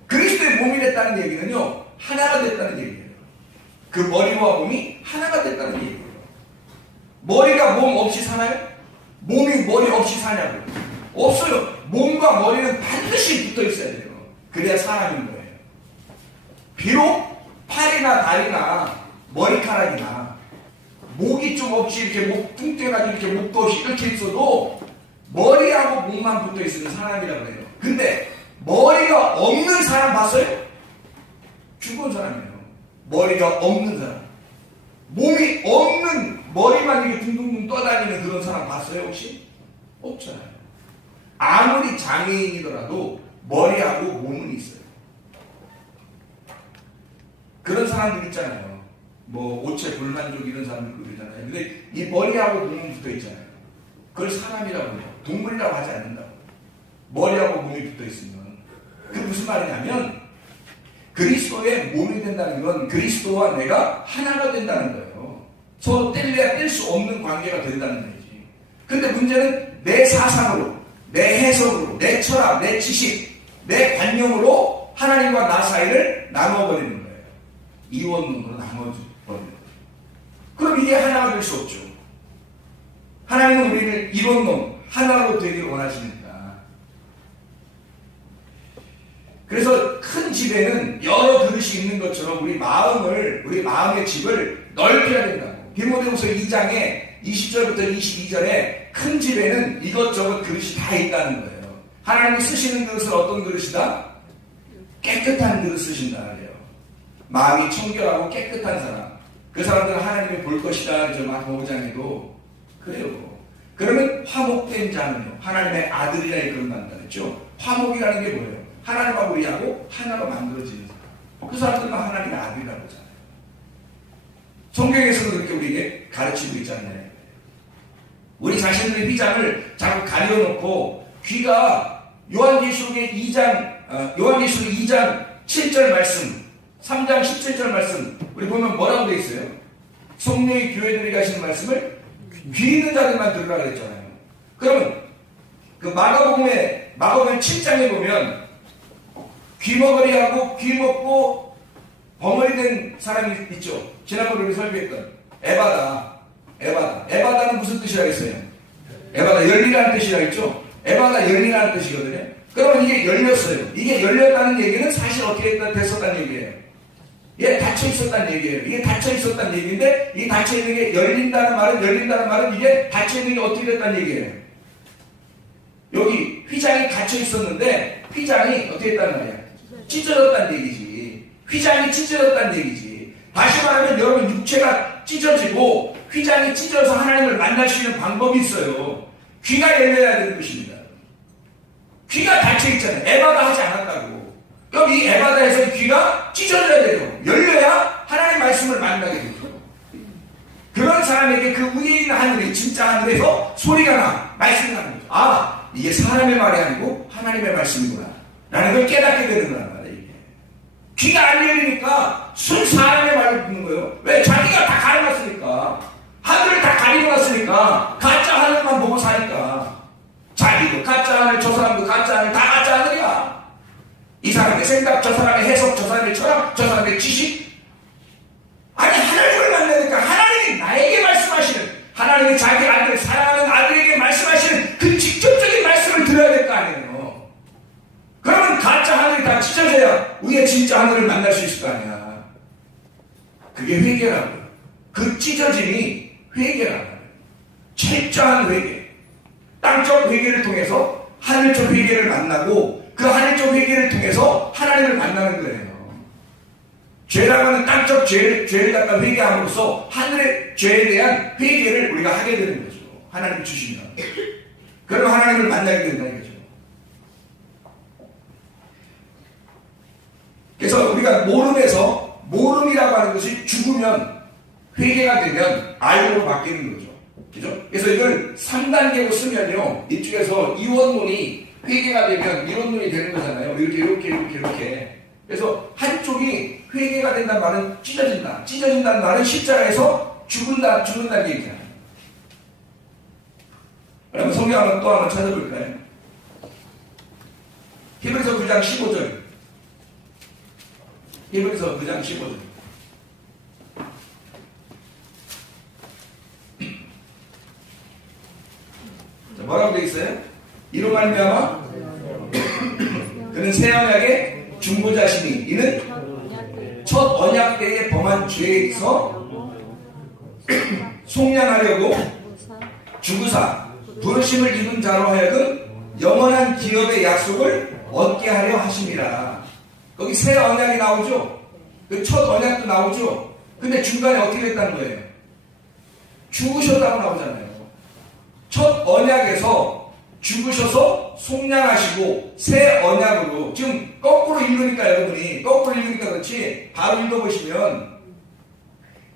그리스도의 몸이 됐다는 얘기는요, 하나가 됐다는 얘기예요. 그 머리와 몸이 하나가 됐다는 얘기예요. 머리가 몸 없이 사나요? 몸이 머리 없이 사냐고요? 없어요. 몸과 머리는 반드시 붙어 있어야 돼요. 그래야 사람인 거예요. 비록 팔이나 다리나 머리카락이나 목이 좀 없이 이렇게 목 뚱뚱해가지고 이렇게 목도 없이 이렇게 있어도 머리하고 목만 붙어 있으면 사람이라고 해요. 근데 머리가 없는 사람 봤어요? 죽은 사람이에요. 머리가 없는 사람. 몸이 없는, 머리만 이렇게 둥둥둥 떠다니는 그런 사람 봤어요 혹시? 없잖아요. 아무리 장애인이더라도 머리하고 몸은 있어요. 그런 사람들 있잖아요. 뭐 오체 불만족 이런 사람들 그러잖아요. 근데 이 머리하고 몸은 붙어 있잖아요. 그걸 사람이라고 해요. 동물이라고 하지 않는다고. 머리하고 몸이 붙어 있으면. 그게 무슨 말이냐면 그리스도의 몸이 된다는 건 그리스도와 내가 하나가 된다는 거예요. 서로 뗄래야 뗄 수 없는 관계가 된다는 거지. 근데 문제는 내 사상으로, 내 해석으로, 내 철학, 내 지식, 내 관념으로 하나님과 나 사이를 나눠버리는 거예요. 이원론으로 나눠버리는 거예요. 그럼 이게 하나가 될 수 없죠. 하나님은 우리를 이원론, 하나로 되길 원하시니까. 그래서 큰 집에는 여러 그릇이 있는 것처럼 우리 마음의 집을 넓혀야 된다고. 디모데후서 2장에 20절부터 22절에 큰 집에는 이것저것 그릇이 다 있다는 거예요. 하나님이 쓰시는 그릇은 어떤 그릇이다? 깨끗한 그릇 쓰신다 그래요. 마음이 청결하고 깨끗한 사람. 그 사람들은 하나님이 볼 것이다. 그래서 마태복음 5장에도 그래요. 그러면 화목된 자는요. 하나님의 아들이라 그런단다 그랬죠. 화목이라는 게 뭐예요? 하나님하고 우리하고 하나로 만들어지는 사람. 그 사람들은 하나님의 아들이라고 하잖아요. 성경에서도 그렇게 우리에게 가르치고 있잖아요. 우리 자신들의 휘장을 자꾸 가려놓고 귀가 요한계시록 2장 7절 말씀, 3장 17절 말씀 우리 보면 뭐라고 되어 있어요? 성령이 교회들에게 하시는 말씀을 귀 있는 자들만 들으라 그랬잖아요. 그러면 그 마가복음 7장에 보면 귀머거리하고 귀 먹고 벙어리 된 사람이 있죠. 지난번에 우리 설교했던 에바다는 무슨 뜻이라 했어요? 에바다 열리라는 뜻이라 했죠. 에바다 열리라는 뜻이거든요. 그러면 이게 열렸어요. 이게 열렸다는 얘기는 사실 어떻게 됐었다는 얘기예요. 이게 닫혀 있었다는 얘기예요. 이게 닫혀 있었다는 얘기인데 이 닫혀 있는 게 열린다는 말은 이게 닫혀 있는 게 어떻게 됐다는 얘기예요. 여기 휘장이 닫혀 있었는데 휘장이 어떻게 했다는 말이야? 찢어졌다는 얘기지. 휘장이 찢어졌다는 얘기지. 다시 말하면 여러분 육체가 찢어지고 휘장이 찢어서 하나님을 만날 수 있는 방법이 있어요. 귀가 열려야 되는 것입니다. 귀가 닫혀 있잖아요. 에바다 하지 않았다고. 그럼 이 에바다에서 귀가 찢어져야 돼요. 열려야 하나님의 말씀을 만나게 되죠. 그런 사람에게 그 위에 있는 하늘이 진짜 하늘에서 소리가 나, 말씀이 나는 거죠. 아, 이게 사람의 말이 아니고 하나님의 말씀이구나 라는 걸 깨닫게 되는 거란 말이에요. 이게. 귀가 안 열리니까 순 사람의 말을 듣는 거예요. 왜? 자기가 다 가려놨으니까. 하늘을 다 가려놨으니까 가짜 하늘만 보고 사니까. 자기도 가짜 하늘, 저 사람도 가짜 하늘, 다 가짜 하늘이야. 이 사람의 생각, 저 사람의 해석, 저 사람의 철학, 저 사람의 지식. 아니 하나님을 만나니까 하나님이 나에게 말씀하시는, 하나님이 자기 아들, 사랑하는 아들에게 말씀하시는 그 직접적인 말씀을 들어야 될 거 아니에요. 그러면 가짜 하늘이 다 찢어져야 우리의 진짜 하늘을 만날 수 있을 거 아니야. 그게 회개라고요. 그 찢어짐이 회개라고요. 철저한 회개. 땅적 회개를 통해서 하늘적 회개를 만나고 그 하늘적 회개를 통해서 하나님을 만나는 거예요. 죄라고 하는 땅적 죄를 갖다 회개함으로써 하늘의 죄에 대한 회개를 우리가 하게 되는 거죠. 하나님이 주시면. 그러면 하나님을 만나게 된다는 거죠. 그래서 우리가 모름이라고 하는 것이 죽으면 회개가 되면 알고로 바뀌는 거죠. 그죠? 그래서 이걸 3단계로 쓰면요. 이쪽에서 이원론이 회개가 되면 이원론이 되는 거잖아요. 이렇게. 그래서 한쪽이 회개가 된다는 말은 찢어진다. 찢어진다는 말은 십자가에서 죽는다는 얘기야. 그럼 성경 한번 또 한번 찾아볼까요? 히브리서 9장 15절. 히브리서 9장 15절. 자, 뭐라고 되어 있어요? 이로 말미암아 그는 새 언약의 중보자시니 이는 첫 언약 때에 범한 죄에서 속량하려고 죽으사 부르심을 입은 자로 하여금 영원한 기업의 약속을 얻게 하려 하심이라. 거기 새 언약이 나오죠. 그 첫 언약도 나오죠. 근데 중간에 어떻게 됐다는 거예요? 죽으셨다고 나오잖아요. 첫 언약에서 죽으셔서 속량하시고 새 언약으로, 지금 거꾸로 읽으니까 여러분이 거꾸로 읽으니까 그렇지, 바로 읽어보시면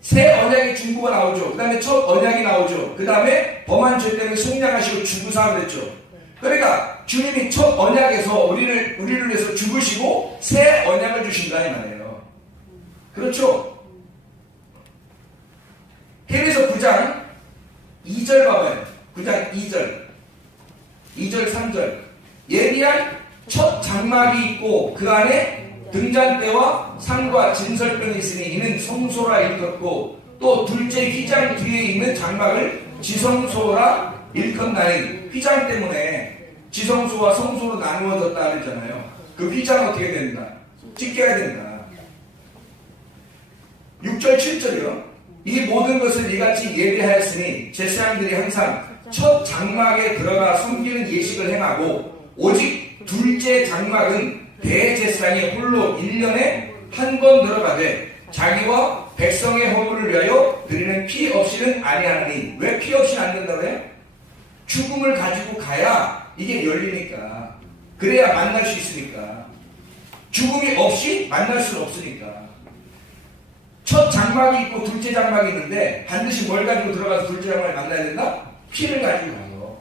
새 언약의 중보가 나오죠. 그 다음에 첫 언약이 나오죠. 그 다음에 범한 죄 때문에 속량하시고 죽으사 그랬죠. 그러니까 주님이 첫 언약에서 우리를 위해서 죽으시고 새 언약을 주신다 이 말이에요. 그렇죠? 히브리서 9장 2절 봐봐요. 9장 2절 3절. 예비한 첫 장막이 있고 그 안에 등잔대와 상과 진설병이 있으니 이는 성소라 일컫고 또 둘째 휘장 뒤에 있는 장막을 지성소라 일컫나니 휘장 때문에 지성소와 성소로 나누어졌다 그랬잖아요. 그 휘장은 어떻게 된다? 찢겨야 된다. 6절 7절이요. 이 모든 것을 이같이 예비하였으니 제사장들이 항상 첫 장막에 들어가 숨기는 예식을 행하고 오직 둘째 장막은 대제사장이 홀로 1년에 한 번 들어가되 자기와 백성의 허물을 위하여 드리는 피 없이는 아니하니. 왜 피 없이는 안 된다고 해요? 죽음을 가지고 가야 이게 열리니까. 그래야 만날 수 있으니까. 죽음이 없이 만날 수는 없으니까. 첫 장막이 있고 둘째 장막이 있는데 반드시 뭘 가지고 들어가서 둘째 장막을 만나야 된다? 피를 가지고 가서.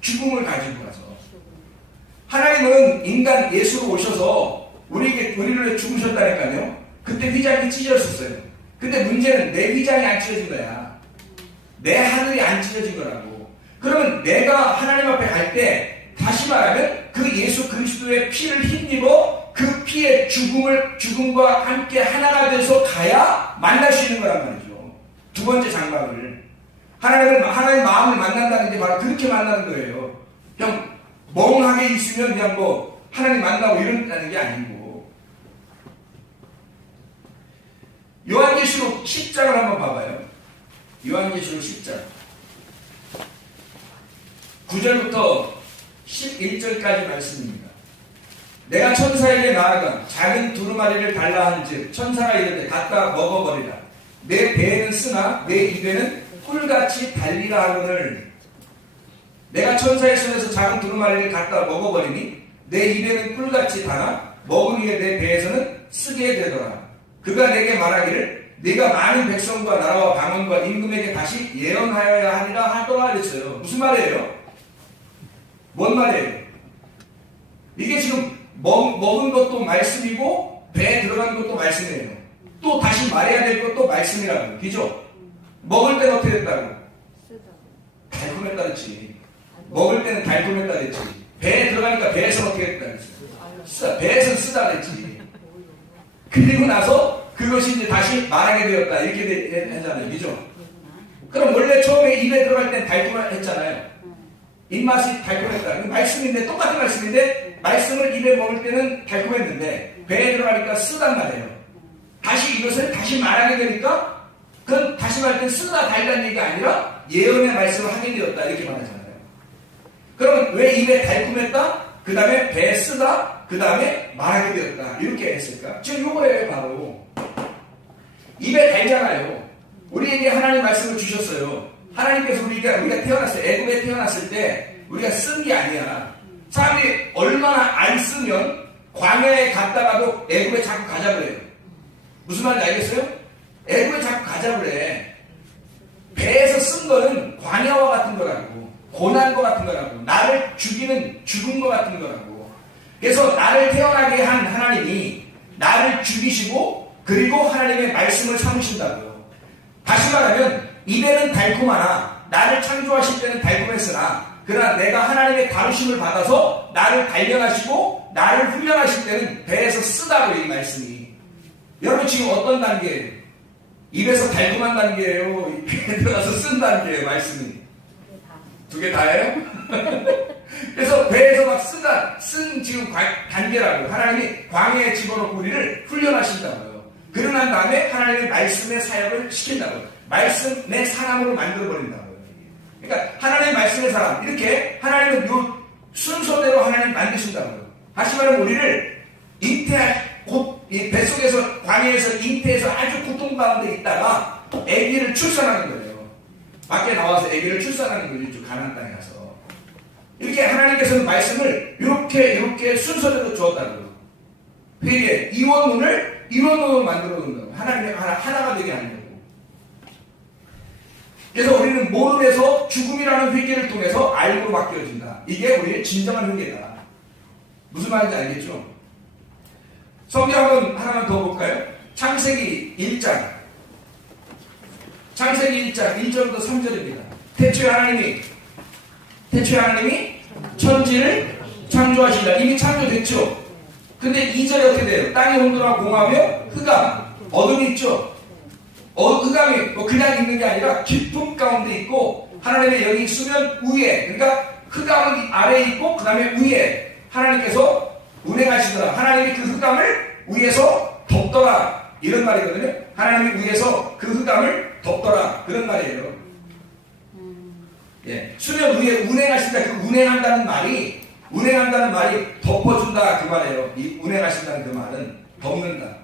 죽음을 가지고 가서. 하나님은 인간 예수로 오셔서 우리를 죽으셨다니까요. 그때 휘장이 찢어졌어요. 근데 문제는 내 휘장이 안 찢어진 거야. 내 하늘이 안 찢어진 거라고. 그러면 내가 하나님 앞에 갈 때 다시 말하면 그 예수 그리스도의 피를 힘입어 그 피의 죽음과 함께 하나가 돼서 가야 만날 수 있는 거란 말이죠. 두 번째 장막을. 하나님 마음을 만난다는 게 바로 그렇게 만나는 거예요. 그냥 멍하게 있으면 그냥 뭐 하나님 만나고 이런다는 게 아니고. 요한계시록 10장을 한번 봐봐요. 요한계시록 10장 9절부터 11절까지 말씀입니다. 내가 천사에게 나아가 작은 두루마리를 달라 한즉 천사가 이르되 갖다 먹어버리라. 내 배에는 쓰나 내 입에는 꿀같이 달리라 하거늘. 내가 천사의 손에서 작은 두루마리를 갖다 먹어버리니 내 입에는 꿀같이 달아 먹은 후에 내 배에서는 쓰게 되더라. 그가 내게 말하기를 네가 많은 백성과 나라와 방언과 임금에게 다시 예언하여야 하리라 하더라 그랬어요. 무슨 말이에요? 뭔 말이에요? 이게 지금 먹은 것도 말씀이고 배에 들어간 것도 말씀이에요. 또 다시 말해야 될 것도 말씀이라고. 그죠? 먹을 때는 어떻게 됐다고? 달콤했다 그랬지. 먹을 때는 달콤했다 그랬지. 배에 들어가니까 배에서 어떻게 됐다 그랬어? 배에서 쓰다 그랬지. 그리고 나서 그것이 이제 다시 말하게 되었다 이렇게 했잖아요. 그죠? 그럼 원래 처음에 입에 들어갈 땐 달콤했잖아요. 입맛이 달콤했다. 말씀인데, 똑같은 말씀인데 말씀을 입에 먹을 때는 달콤했는데 배에 들어가니까 쓰단 말이에요. 다시 이것을 다시 말하게 되니까 그건 다시 말할 때 쓰다 달다는 얘기가 아니라 예언의 말씀을 하게 되었다 이렇게 말하잖아요. 그러면 왜 입에 달콤했다? 그 다음에 배에 쓰다? 그 다음에 말하게 되었다 이렇게 했을까? 지금 요거예요. 바로 입에 달잖아요. 우리에게 하나님 말씀을 주셨어요. 하나님께서 우리가 태어났어요. 애굽에 태어났을 때 우리가 쓴 게 아니야. 사람들이 얼마나 안 쓰면 광야에 갔다가도 애굽에 자꾸 가자 그래요. 무슨 말인지 알겠어요? 애굽에 자꾸 가자 그래. 배에서 쓴 거는 광야와 같은 거라고. 고난과 같은 거라고. 나를 죽이는 죽은 것 같은 거라고. 그래서 나를 태어나게 한 하나님이 나를 죽이시고 그리고 하나님의 말씀을 삼으신다고요. 다시 말하면 입에는 달콤하나 나를 창조하실 때는 달콤했으나 그러나 내가 하나님의 다루심을 받아서 나를 단련하시고 나를 훈련하실 때는 배에서 쓰다고 이 말씀이. 여러분 지금 어떤 단계예요? 입에서 달콤한 단계예요? 배에 들어가서 쓴 단계예요? 말씀이. 두 개 다예요? 그래서 배에서 막 쓴 지금 단계라고. 하나님이 광야에 집어넣고 우리를 훈련하신다고요. 그러고 난 다음에 하나님의 말씀의 사역을 시킨다고요. 말씀의 사람으로 만들어버린다고요. 그러니까 하나님의 말씀의 사람, 이렇게 하나님은 요 순서대로 하나님 만드신다고요. 다시 말하면 우리를 곧 이 뱃속에서 광야에서 잉태해서 아주 고통 가운데 있다가 아기를 출산하는 거예요. 밖에 나와서 아기를 출산하는 거예요. 가나안 땅에 가서. 이렇게 하나님께서는 말씀을 이렇게 순서대로 주었다고요. 회개, 이원론을 만들어 놓는다고. 하나님의 하나가 되게 하려고. 그래서 우리는 모름에서 죽음이라는 회개를 통해서 알고 바뀌어진다. 이게 우리의 진정한 회개다. 무슨 말인지 알겠죠? 성경 한번 하나만 더 볼까요? 창세기 1장. 창세기 1장 1절부터 3절입니다. 태초에 하나님이 천지를 창조하신다. 이미 창조됐죠? 근데 2절에 어떻게 돼요? 땅이 혼돈하고 공하며 흑암, 어둠이 있죠? 흑암이 그냥 있는 게 아니라 깊음 가운데 있고 하나님의 영이 수면 위에, 그러니까 흑암은 아래에 있고 그 다음에 위에 하나님께서 운행하시더라. 하나님이 그 흑암을 위에서 덮더라. 이런 말이거든요. 하나님이 위에서 그 흑암을 덮더라. 그런 말이에요. 예. 수면 위에 운행하신다. 그 운행한다는 말이 덮어준다. 그 말이에요. 이 운행하신다는 그 말은 덮는다.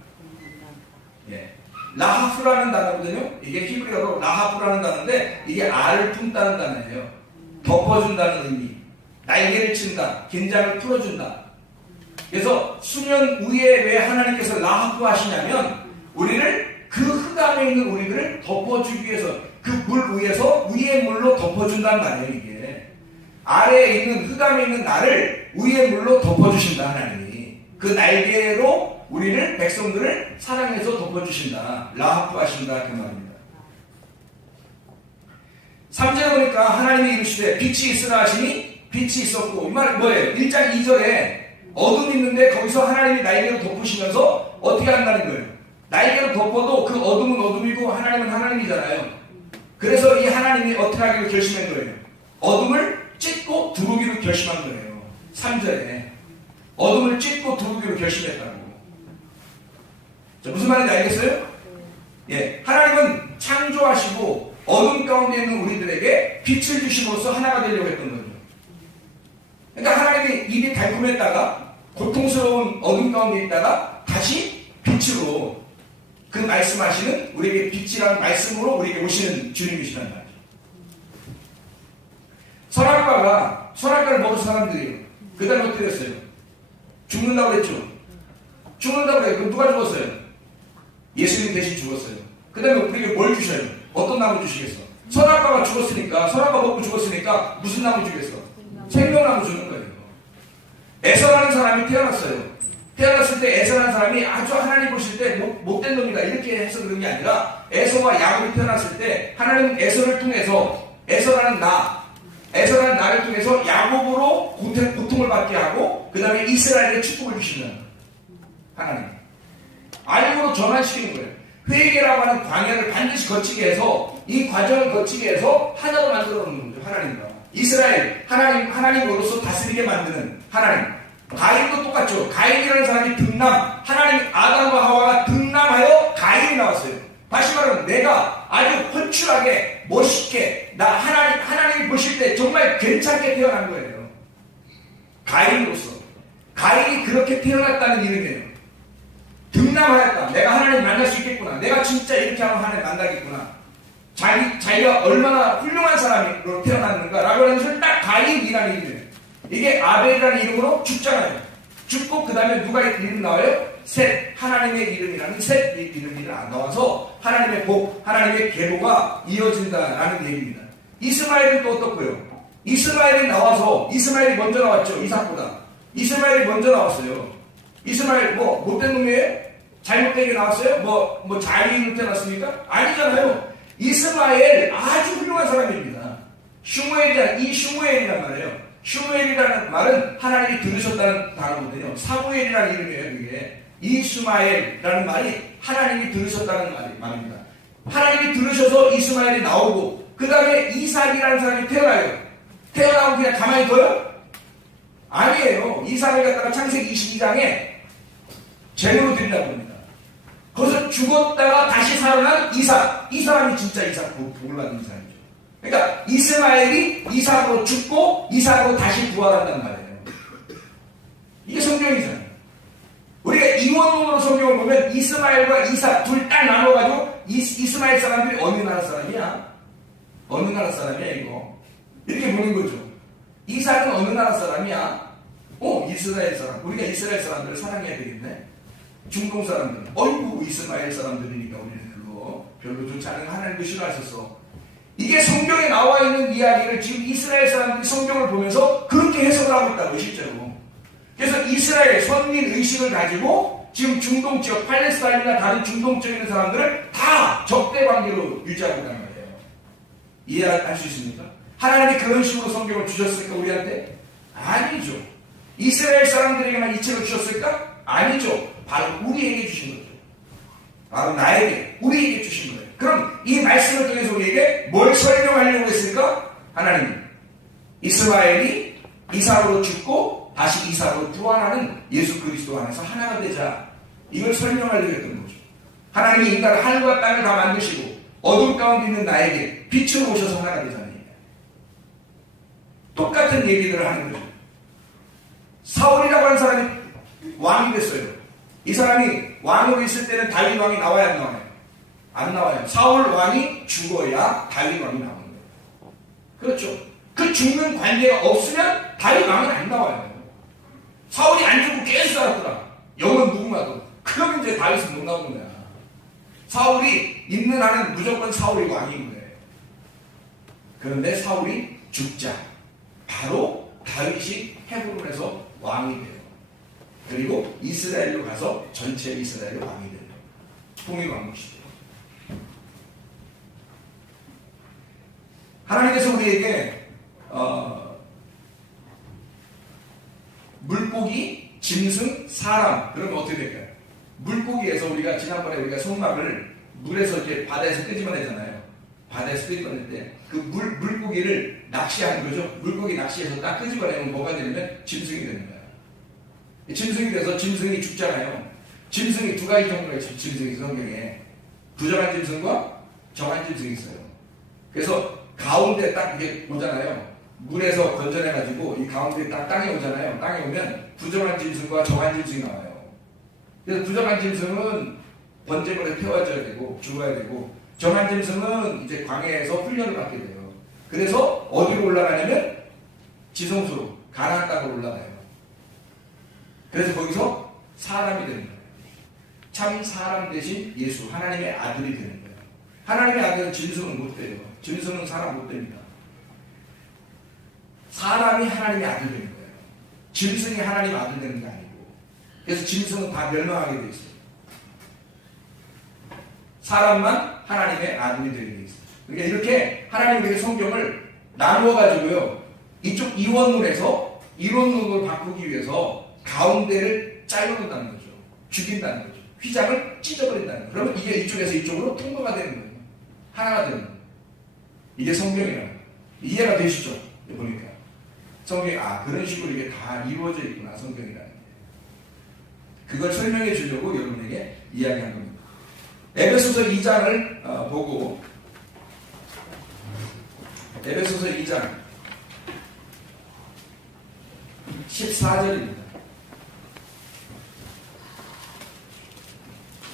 예. 라하프라는 단어거든요. 이게 히브리어로 라하프라는 단어인데 이게 알을 품다는 단어예요. 덮어준다는 의미. 날개를 친다. 긴장을 풀어준다. 그래서 수면 위에 왜 하나님께서 라하프 하시냐면 우리를 그 흑암에 있는 우리들을 덮어주기 위해서 그 물 위에서 위의 물로 덮어준단 말이에요. 이게 아래에 있는 흑암에 있는 나를 위의 물로 덮어주신다. 하나님이 그 날개로 우리를 백성들을 사랑해서 덮어주신다. 라하프 하신다. 그 말입니다. 3절에 보니까 하나님이 이르시되 빛이 있으라 하시니 빛이 있었고. 이 말은 뭐예요? 1장 2절에 어둠이 있는데 거기서 하나님이 날개로 덮으시면서 어떻게 한다는 거예요? 날개로 덮어도 그 어둠은 어둠이고 하나님은 하나님이잖아요. 그래서 이 하나님이 어떻게 하기로 결심한 거예요? 어둠을 찢고 두르기로 결심한 거예요. 3절에 어둠을 찢고 두르기로 결심했다고. 자, 무슨 말인지 알겠어요? 예, 하나님은 창조하시고 어둠 가운데 있는 우리들에게 빛을 주심으로써 하나가 되려고 했던 거죠. 그러니까 하나님이 입이 달콤했다가 고통스러운 어둠 가운데 있다가 다시 빛으로 그 말씀하시는 우리에게 빛이라는 말씀으로 우리에게 오시는 주님이시란 말이죠. 선악과를 먹은 사람들이 그 다음에 어떻게 됐어요? 죽는다고 했죠. 죽는다고 해요. 그럼 누가 죽었어요? 예수님 대신 죽었어요. 그 다음에 우리에게 뭘 주셔요? 어떤 나무 주시겠어? 선악과가 죽었으니까, 선악과 먹고 죽었으니까 무슨 나무 주겠어? 생명나무 주는 거예요. 에서라는 사람이 태어났어요. 태어났을 때 에서라는 사람이 아주 하나님 보실 때 못된 놈이다 이렇게 해서 그런 게 아니라 에서와 야곱이 태어났을 때 하나님은 에서를 통해서 에서라는 나를 통해서 야곱으로 고통을 받게 하고 그 다음에 이스라엘의 축복을 주시는 하나님. 알고로 전환시키는 거예요. 회개라고 하는 광야를 반드시 거치게 해서 이 과정을 거치게 해서 하나로 만들어 놓는 거죠. 하나님과 이스라엘 하나님으로서 다스리게 만드는 하나님. 가인도 똑같죠. 가인이라는 사람이 등남, 하나님 아담과 하와가 등남하여 가인이 나왔어요. 다시 말하면 내가 아주 훤출하게 멋있게 하나님이 보실 때 정말 괜찮게 태어난 거예요. 가인으로서. 가인이 그렇게 태어났다는 이름이에요. 등남하였다. 내가 하나님 만날 수 있겠구나. 내가 진짜 이렇게 하면 하나님 만나겠구나. 자기가 얼마나 훌륭한 사람으로 태어났는가 라고 하는 것을 딱 가인이라는 이름이에요. 이게 아벨이라는 이름으로 죽잖아요. 죽고 그 다음에 누가 이름 나와요? 셋, 하나님의 이름이라는 셋 이름이 나와서 하나님의 복, 하나님의 계보가 이어진다라는 얘기입니다. 이스마엘은 또 어떻고요? 이스마엘이 먼저 나왔죠. 이삭보다. 이스마엘이 먼저 나왔어요. 이스마엘 못된 놈이에요? 잘못되게 나왔어요? 뭐 자리를 태어났습니까? 아니잖아요. 이스마엘 아주 훌륭한 사람입니다. 이 슈무엘이란 말이에요. 슈무엘이라는 말은 하나님이 들으셨다는 단어거든요. 사무엘이라는 이름이에요. 그게 이스마엘이라는 말이 하나님이 들으셨다는 말입니다. 하나님이 들으셔서 이스마엘이 나오고 그 다음에 이삭이라는 사람이 태어나요. 태어나고 그냥 가만히 둬요? 아니에요. 이삭을 갖다가 창세기 22장에 제대로 드린다고 합니다. 거기서 죽었다가 다시 살아난 이삭. 이 사람이 진짜 이삭 복을 받는 사람이죠. 그러니까 이스마엘이 이삭으로 죽고 이삭으로 다시 부활한단 말이에요. 이게 성경이잖아요. 우리가 이원론으로 성경을 보면 이스마엘과 이삭 둘 딱 나눠가지고 이스마엘 사람들이 어느 나라 사람이야? 어느 나라 사람이야 이거? 이렇게 보는 거죠. 이삭은 어느 나라 사람이야? 이스라엘 사람. 우리가 이스라엘 사람들을 사랑해야 되겠네. 중동 사람들은 어이구 이스마엘 사람들이니까 우리는 그거 별로 좋지 않은 하나님도 싫어하셨어. 이게 성경에 나와 있는 이야기를 지금 이스라엘 사람들이 성경을 보면서 그렇게 해석을 하고 있다고 실제로. 그래서 이스라엘 선민 의식을 가지고 지금 중동 지역 팔레스타인이나 다른 중동 지역에 있는 사람들을 다 적대 관계로 유지하고 있단 말이에요. 이해할 수 있습니까? 하나님이 그런 식으로 성경을 주셨을까 우리한테? 아니죠. 이스라엘 사람들에게만 이 책을 주셨을까? 아니죠. 바로 우리에게 주신 거죠. 바로 나에게, 우리에게 주신 거예요. 그럼 이 말씀을 통해서 우리에게 뭘 설명하려고 했을까? 하나님, 이스마엘이 이삭으로 죽고 다시 이삭으로 부활하는 예수 그리스도 안에서 하나가 되자. 이걸 설명하려고 했던 거죠. 하나님이 인간을 하늘과 땅을 다 만드시고 어둠 가운데 있는 나에게 빛으로 오셔서 하나가 되자는 얘기예요. 똑같은 얘기들을 하는 거죠. 사울이라고 하는 사람이 왕이 됐어요. 이 사람이 왕으로 있을 때는 다윗 왕이 나와야 안 나와요? 안 나와요. 사울 왕이 죽어야 다윗 왕이 나오는 거예요. 그렇죠. 그 죽는 관계가 없으면 다윗 왕은 안 나와요. 사울이 안 죽고 계속 살았더라. 영은 누구마도. 그럼 이제 다윗은 못 나오는 거야. 사울이 있는 한은 무조건 사울이 왕인 거예요. 그런데 사울이 죽자 바로 다윗이 헤브론에서 왕이 돼요. 그리고 이스라엘로 가서 전체 이스라엘의 왕이 돼요. 통일왕국시대. 하나님께서 우리에게 물고기, 짐승, 사람 그러면 어떻게 될까요? 물고기에서 지난번에 우리가 송막을 물에서 이제 바다에서 끄집어내잖아요. 바다에서 끄집어낼 때 그 물고기를 낚시하는 거죠. 물고기 낚시해서 딱 끄집어내면 뭐가 되냐면 짐승이 되는 거예요. 짐승이 돼서 짐승이 죽잖아요. 짐승이 두 가지 종류가 있어요. 짐승이 성경에 부정한 짐승과 정한 짐승이 있어요. 그래서 가운데 딱 이게 오잖아요. 물에서 건져내가지고 이 가운데 딱 땅에 오잖아요. 땅에 오면 부정한 짐승과 정한 짐승이 나와요. 그래서 부정한 짐승은 번제물에 태워져야 되고 죽어야 되고 정한 짐승은 이제 광야에서 훈련을 받게 돼요. 그래서 어디로 올라가냐면 지성소로 가나안 땅으로 올라가요. 그래서 거기서 사람이 되는 거예요. 참 사람 대신 예수 하나님의 아들이 되는 거예요. 하나님의 아들은 짐승은 못 돼요. 짐승은 사람 못 됩니다. 사람이 하나님의 아들 되는 거예요. 짐승이 하나님의 아들 되는 게 아니고. 그래서 짐승은 다 멸망하게 되어 있어요. 사람만 하나님의 아들이 되게 되어 있어요. 그러니까 이렇게 하나님이 우리의 성경을 나누어가지고요. 이쪽 이원론에서 이론론으로 바꾸기 위해서 가운데를 잘라놓는다는 거죠. 죽인다는 거죠. 휘장을 찢어버린다는 거죠. 그러면 이게 이쪽에서 이쪽으로 통과가 되는 거예요. 하나가 되는 거예요. 이게 성경이라는 거예요. 이해가 되시죠? 보니까. 성경이 그런 식으로 이게 다 이루어져 있구나. 성경이라는 게. 그걸 설명해 주려고 여러분에게 이야기한 겁니다. 에베소서 2장을 보고 에베소서 2장 14절입니다.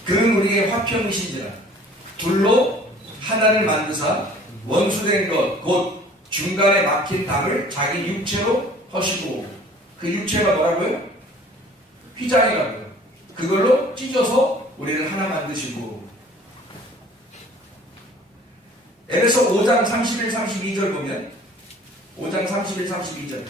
그는 우리의 화평이신지라 둘로 하나를 만드사 원수된 것 곧 중간에 막힌 담을 자기 육체로 허시고 그 육체가 뭐라고요? 휘장이라고요. 그걸로 찢어서 우리를 하나 만드시고 에베소 5장 31, 32절 보면 5장 31, 32절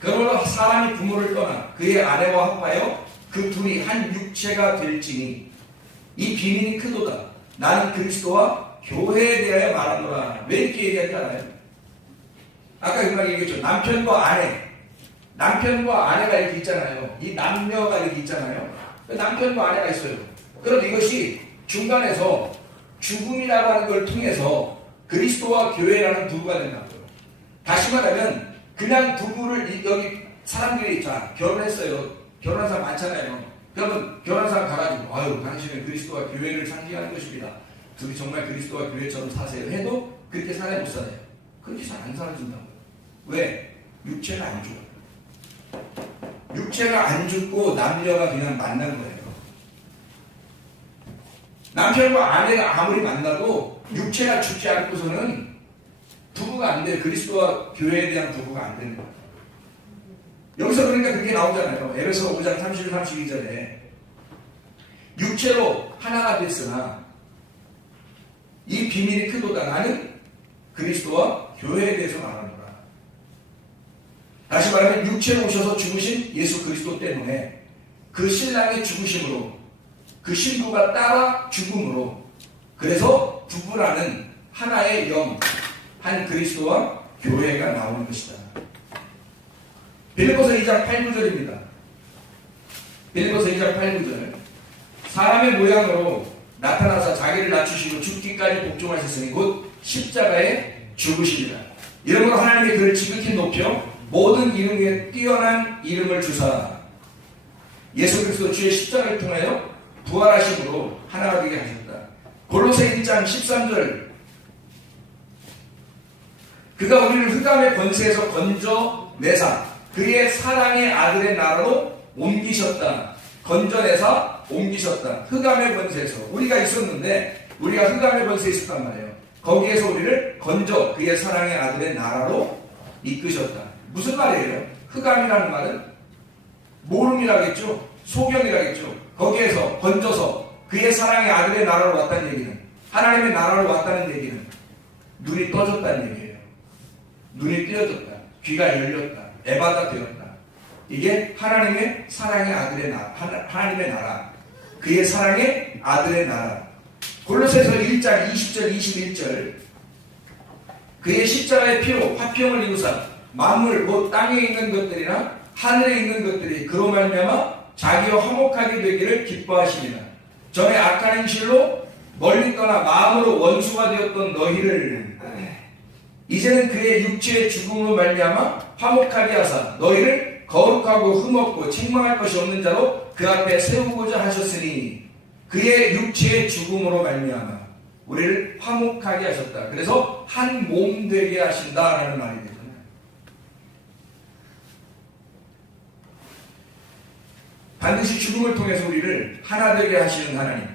그러므로 사람이 부모를 떠나 그의 아내와 합하여 그 둘이 한 육체가 될지니 이 비밀이 크도다. 나는 그리스도와 교회에 대하여 말하노라. 왜 이렇게 얘기하지 않아요? 아까 그 말 얘기했죠. 남편과 아내가 이렇게 있잖아요. 이 남녀가 이렇게 있잖아요. 남편과 아내가 있어요. 그럼 이것이 중간에서 죽음이라고 하는 걸 통해서 그리스도와 교회라는 부부가 된다고요. 다시 말하면 그냥 부부를 여기 사람들이 자 결혼했어요. 결혼한 사람 많잖아요. 그러면 결혼한 사람 가가지고 아유 당신은 그리스도와 교회를 상징하는 것입니다. 둘이 정말 그리스도와 교회처럼 사세요 해도 그렇게 살아야 못 살아요. 그렇게 잘 안 살아준다고요. 왜? 육체가 안 죽어요. 육체가 안 죽고 남녀가 그냥 만난 거예요. 남편과 아내가 아무리 만나도 육체가 죽지 않고서는 부부가 안 돼요. 그리스도와 교회에 대한 부부가 안 되는 거예요. 여기서 그러니까 그게 나오잖아요. 에베소 5장 31, 32절에 육체로 하나가 됐으나 이 비밀이 크도다. 나는 그리스도와 교회에 대해서 말하노라. 다시 말하면 육체로 오셔서 죽으신 예수 그리스도 때문에 그 신랑의 죽으심으로 그 신부가 따라 죽음으로 그래서 부부라는 하나의 영, 한 그리스도와 교회가 나오는 것이다. 빌립보서 2장 8, 9절입니다. 빌립보서 2장 8, 9절 사람의 모양으로 나타나서 자기를 낮추시고 죽기까지 복종하셨으니 곧 십자가에 죽으시리라. 이러므로 하나님의 그를 지극히 높여 모든 이름 위에 뛰어난 이름을 주사 예수 그리스도 주의 십자가를 통하여 부활하심으로 하나가 되게 하셨다. 골로새 1장 13절 그가 우리를 흑암의 권세에서 건져내사 그의 사랑의 아들의 나라로 옮기셨다. 건져내사 옮기셨다. 흑암의 권세에서 우리가 있었는데 우리가 흑암의 권세에 있었단 말이에요. 거기에서 우리를 건져 그의 사랑의 아들의 나라로 이끄셨다. 무슨 말이에요? 흑암이라는 말은 모름이라겠죠. 소경이라겠죠. 거기에서 건져서 그의 사랑의 아들의 나라로 왔다는 얘기는 하나님의 나라로 왔다는 얘기는 눈이 떠졌다는 얘기예요. 눈이 띄어졌다. 귀가 열렸다. 에바가 되었다. 이게 하나님의 사랑의 아들의 나라, 하나님의 나라, 그의 사랑의 아들의 나라. 골로새서 1장 20절 21절 그의 십자가의 피로 화평을 이루사 만물 곧 땅에 있는 것들이나 하늘에 있는 것들이 그로 말미암아 자기와 화목하게 되기를 기뻐하시니라. 전에 악한 행실로 멀리 떠나 마음으로 원수가 되었던 너희를 이제는 그의 육체의 죽음으로 말미암아 화목하게 하사 너희를 거룩하고 흠없고 책망할 것이 없는 자로 그 앞에 세우고자 하셨으니 그의 육체의 죽음으로 말미암아 우리를 화목하게 하셨다. 그래서 한 몸 되게 하신다라는 말이 되잖아요. 반드시 죽음을 통해서 우리를 하나 되게 하시는 하나님.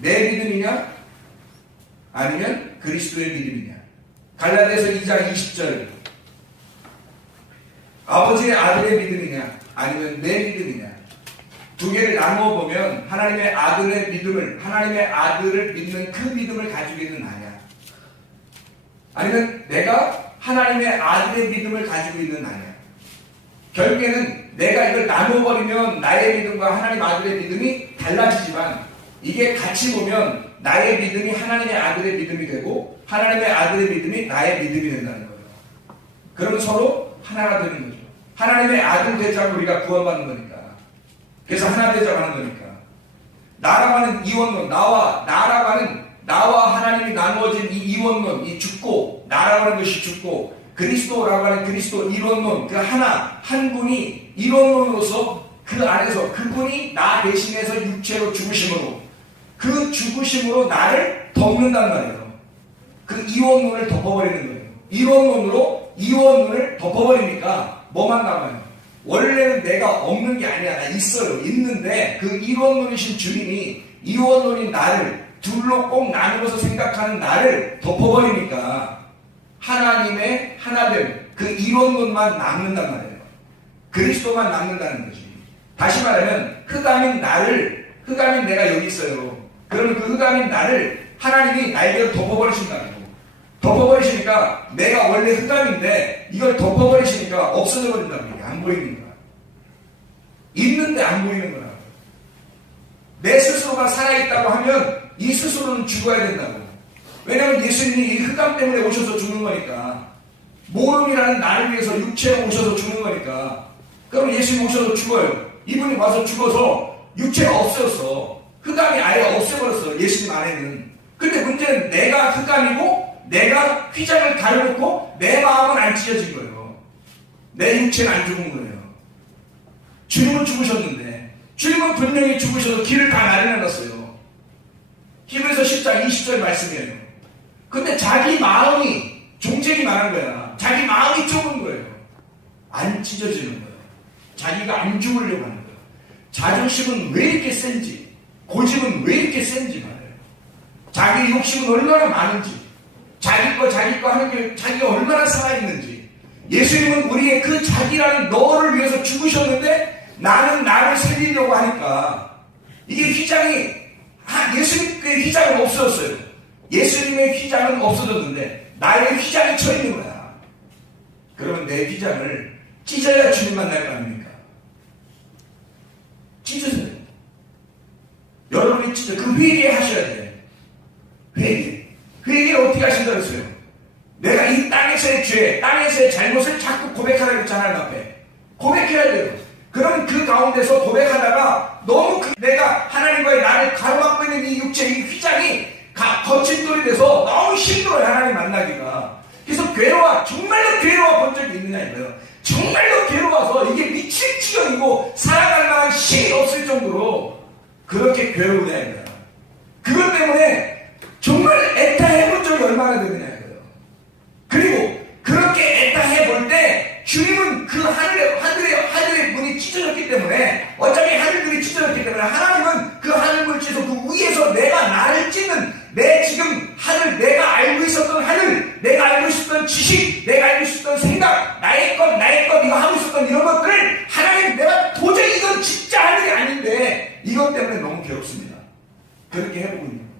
내 믿음이냐? 아니면 그리스도의 믿음이냐? 갈라디아서 2장 20절 아버지의 아들의 믿음이냐? 아니면 내 믿음이냐? 두 개를 나누어 보면 하나님의 아들의 믿음을 하나님의 아들을 믿는 그 믿음을 가지고 있는 나냐? 아니면 내가 하나님의 아들의 믿음을 가지고 있는 나냐? 결국에는 내가 이걸 나눠버리면 나의 믿음과 하나님 아들의 믿음이 달라지지만 이게 같이 보면 나의 믿음이 하나님의 아들의 믿음이 되고 하나님의 아들의 믿음이 나의 믿음이 된다는 거예요. 그러면 서로 하나가 되는 거죠. 하나님의 아들 되자고 우리가 구원받는 거니까. 그래서 하나 되자고 하는 거니까. 나라고 하는 이원론, 나와 하나님이 나누어진 이 이원론, 이 죽고 나라고 하는 것이 죽고 그리스도라고 하는 그리스도 이론론, 그 한 분이 이론론으로서 그 안에서 그분이 나 대신해서 육체로 죽으심으로 그 죽으심으로 나를 덮는단 말이에요. 그 이원론을 덮어버리는 거예요. 이론론으로 이원론을 덮어버리니까 뭐만 남아요? 원래는 내가 없는 게 아니야. 나 있어요. 있는데 그 이원론이신 주님이 이원론인 나를 둘로 꼭 나누어서 생각하는 나를 덮어버리니까 하나님의 하나됨, 그 이론론만 남는단 말이에요. 그리스도만 남는다는 거지. 다시 말하면 흑암인 내가 여기 있어요. 그러면 그 흑암인 나를 하나님이 나에게 덮어버리신다는 거고, 덮어버리시니까 내가 원래 흑암인데 이걸 덮어버리시니까 없어져 버린다는 거예요. 안 보이는 거야. 있는데 안 보이는 거라고. 내 스스로가 살아있다고 하면 이 스스로는 죽어야 된다고. 왜냐하면 예수님이 이 흑암 때문에 오셔서 죽는 거니까. 모름이라는 나를 위해서 육체로 오셔서 죽는 거니까. 그럼 예수님 오셔서 죽어요. 이분이 와서 죽어서 육체가 없어졌어. 흑암이 아예 없애버렸어. 예수님 안에는. 근데 문제는 내가 흑암이고 내가 휘장을 가려놓고 내 마음은 안 찢어진 거예요. 내 육체는 안 죽은 거예요. 주님은 죽으셨는데 주님은 분명히 죽으셔서 길을 다 마련해놨어요. 히브리서 10장 20절 말씀이에요. 근데 자기 마음이 종책이 많은 거야. 자기 마음이 좁은 거예요. 안 찢어지는 거예요. 자기가 안 죽으려고 하는 거예요. 자존심은 왜 이렇게 센지, 고집은 왜 이렇게 센지 말이에요. 자기 욕심은 얼마나 많은지, 자기 거 하는 게 자기가 얼마나 살아있는지. 예수님은 우리의 그 자기라는 너를 위해서 죽으셨는데 나는 나를 살리려고 하니까 이게 휘장이 예수님의 휘장은 없어졌어요. 예수님의 휘장은 없어졌는데 나의 휘장이 쳐 있는 거야. 그러면 내 휘장을 찢어야 주님 만날 거 아닙니까? 찢으세요. 여러분이 찢어. 그 회개하셔야 돼. 회개를 어떻게 하신다고 했어요? 내가 이 땅에서의 죄, 땅에서의 잘못을 자꾸 고백하라고 했잖아요. 하나님 앞에. 고백해야 돼요. 그럼 그 가운데서 고백하다가 너무 내가 하나님과의 나를 가로막고 있는 이 육체, 이 휘장이 거친 돌이 돼서 너무 힘들어요. 하나님 만나기가. 그래서 정말로 괴로워 본 적이 있느냐 이거예요. 정말로 괴로워서 이게 미칠 지경이고 살아갈 만한 힘이 없을 정도로 그렇게 괴로우냐 이거예요. 그것 때문에 정말 애타해본 적이 얼마나 되느냐 이거예요. 그리고 그렇게 애타해볼 때 주님은 그 하늘의 문이 찢어졌기 때문에 어차피 하늘들이 찢어졌기 때문에 하나님은 그 하늘문을 찢어서 그 위에서 내가 나를 찢는 내 지금 하늘, 내가 알고 있었던 하늘, 내가 알고 있었던 지식, 내가 알고 있었던 생각, 나의 것 이거 하고 있었던 이런 것들을 하나님 내가 도저히 이건 진짜 하늘이 아닌데 이것 때문에 너무 괴롭습니다. 그렇게 해보고 있는 거예요.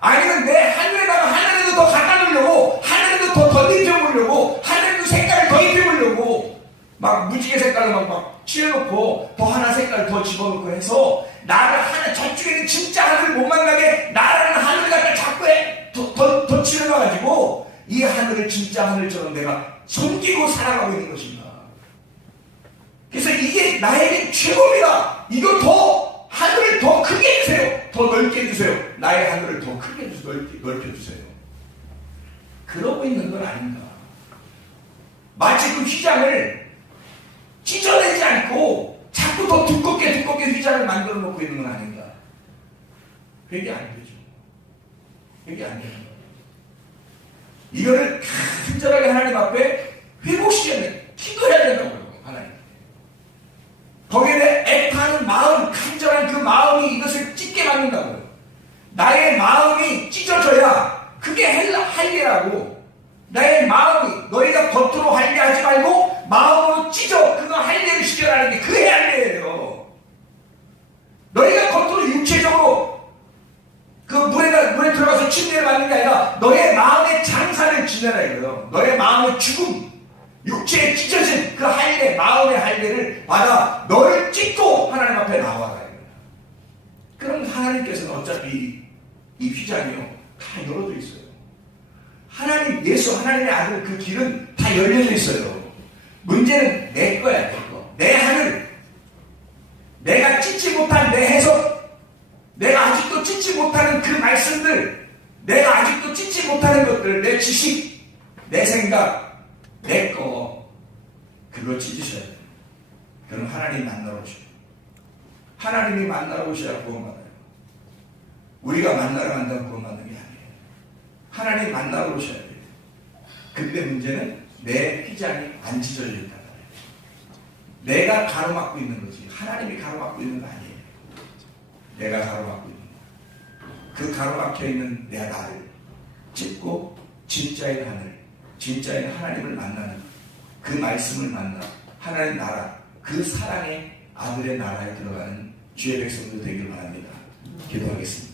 아니면 내 하늘에다가 하늘에도 더 갖다 놓으려고 하늘에도 더 입혀보려고 하늘에도 색깔을 더 입혀보려고 막 무지개 색깔로 막 칠해놓고 더 하나 색깔 더 집어넣고 해서 나를 저쪽에는 진짜 하늘을 못 만나게 나라는 하늘을 갖다 자꾸 더 칠해놔가지고 이 하늘을 진짜 하늘처럼 내가 섬기고 살아가고 있는 것입니다. 그래서 이게 나에게 최고입니다. 이거 더 하늘을 더 크게 해주세요. 더 넓게 해주세요. 나의 하늘을 더 크게 넓혀주세요. 그러고 있는 건 아닌가. 마치 그 휘장을 찢어내지 않고 자꾸 더 두껍게 휘장을 만들어 놓고 있는 건 아닌가. 회개 안 되죠. 회개 안 되는 거예요. 이거를 간절하게 하나님 앞에 회복시켜야 돼. 기도해야 된다고요. 하나님. 거기에 대해 애타는 마음, 간절한 그 마음이 이것을 찢게 만든다고요. 나의 마음이 찢어져야 그게 할례라고. 나의 마음이 너희가 겉으로 할례하지 말고 마음으로 찢어 그거 할례를 시켜라는 게 그게 할례예요. 너희가 겉으로 육체적으로 그 물에 들어가서 침례를 받는 게 아니라 너의 마음의 장사를 지내라 이거예요. 너의 마음의 죽음, 육체에 찢어진 그 할례, 마음의 할례를 받아 너를 찢고 하나님 앞에 나와라 이거예요. 그럼 하나님께서는 어차피 이 휘장이요 다 열어져 있어요. 예수 하나님의 아들 그 길은 다 열려져 있어요. 문제는 내 거야, 내 거. 내 하늘. 내가 찢지 못한 내 해석, 내가 아직도 찢지 못하는 그 말씀들, 내가 아직도 찢지 못하는 것들, 내 지식, 내 생각, 내 거, 그거 찢으셔야 돼요. 그럼 하나님 만나러 오셔요. 하나님이 만나러 오셔야 구원받아요. 우리가 만나러 간다고 구원받는 게 아니에요. 하나님 만나러 오셔야 돼요. 그때 문제는 내 휘장이 안 찢어져 있다. 내가 가로막고 있는 거지. 하나님이 가로막고 있는 거 아니에요. 내가 가로막고 있는 거. 그 가로막혀 있는 내 나를 찢고 진짜인 하늘, 진짜인 하나님을 만나는 그 말씀을 만나 하나님 나라, 그 사랑의 아들의 나라에 들어가는 주의 백성들 되길 바랍니다. 기도하겠습니다.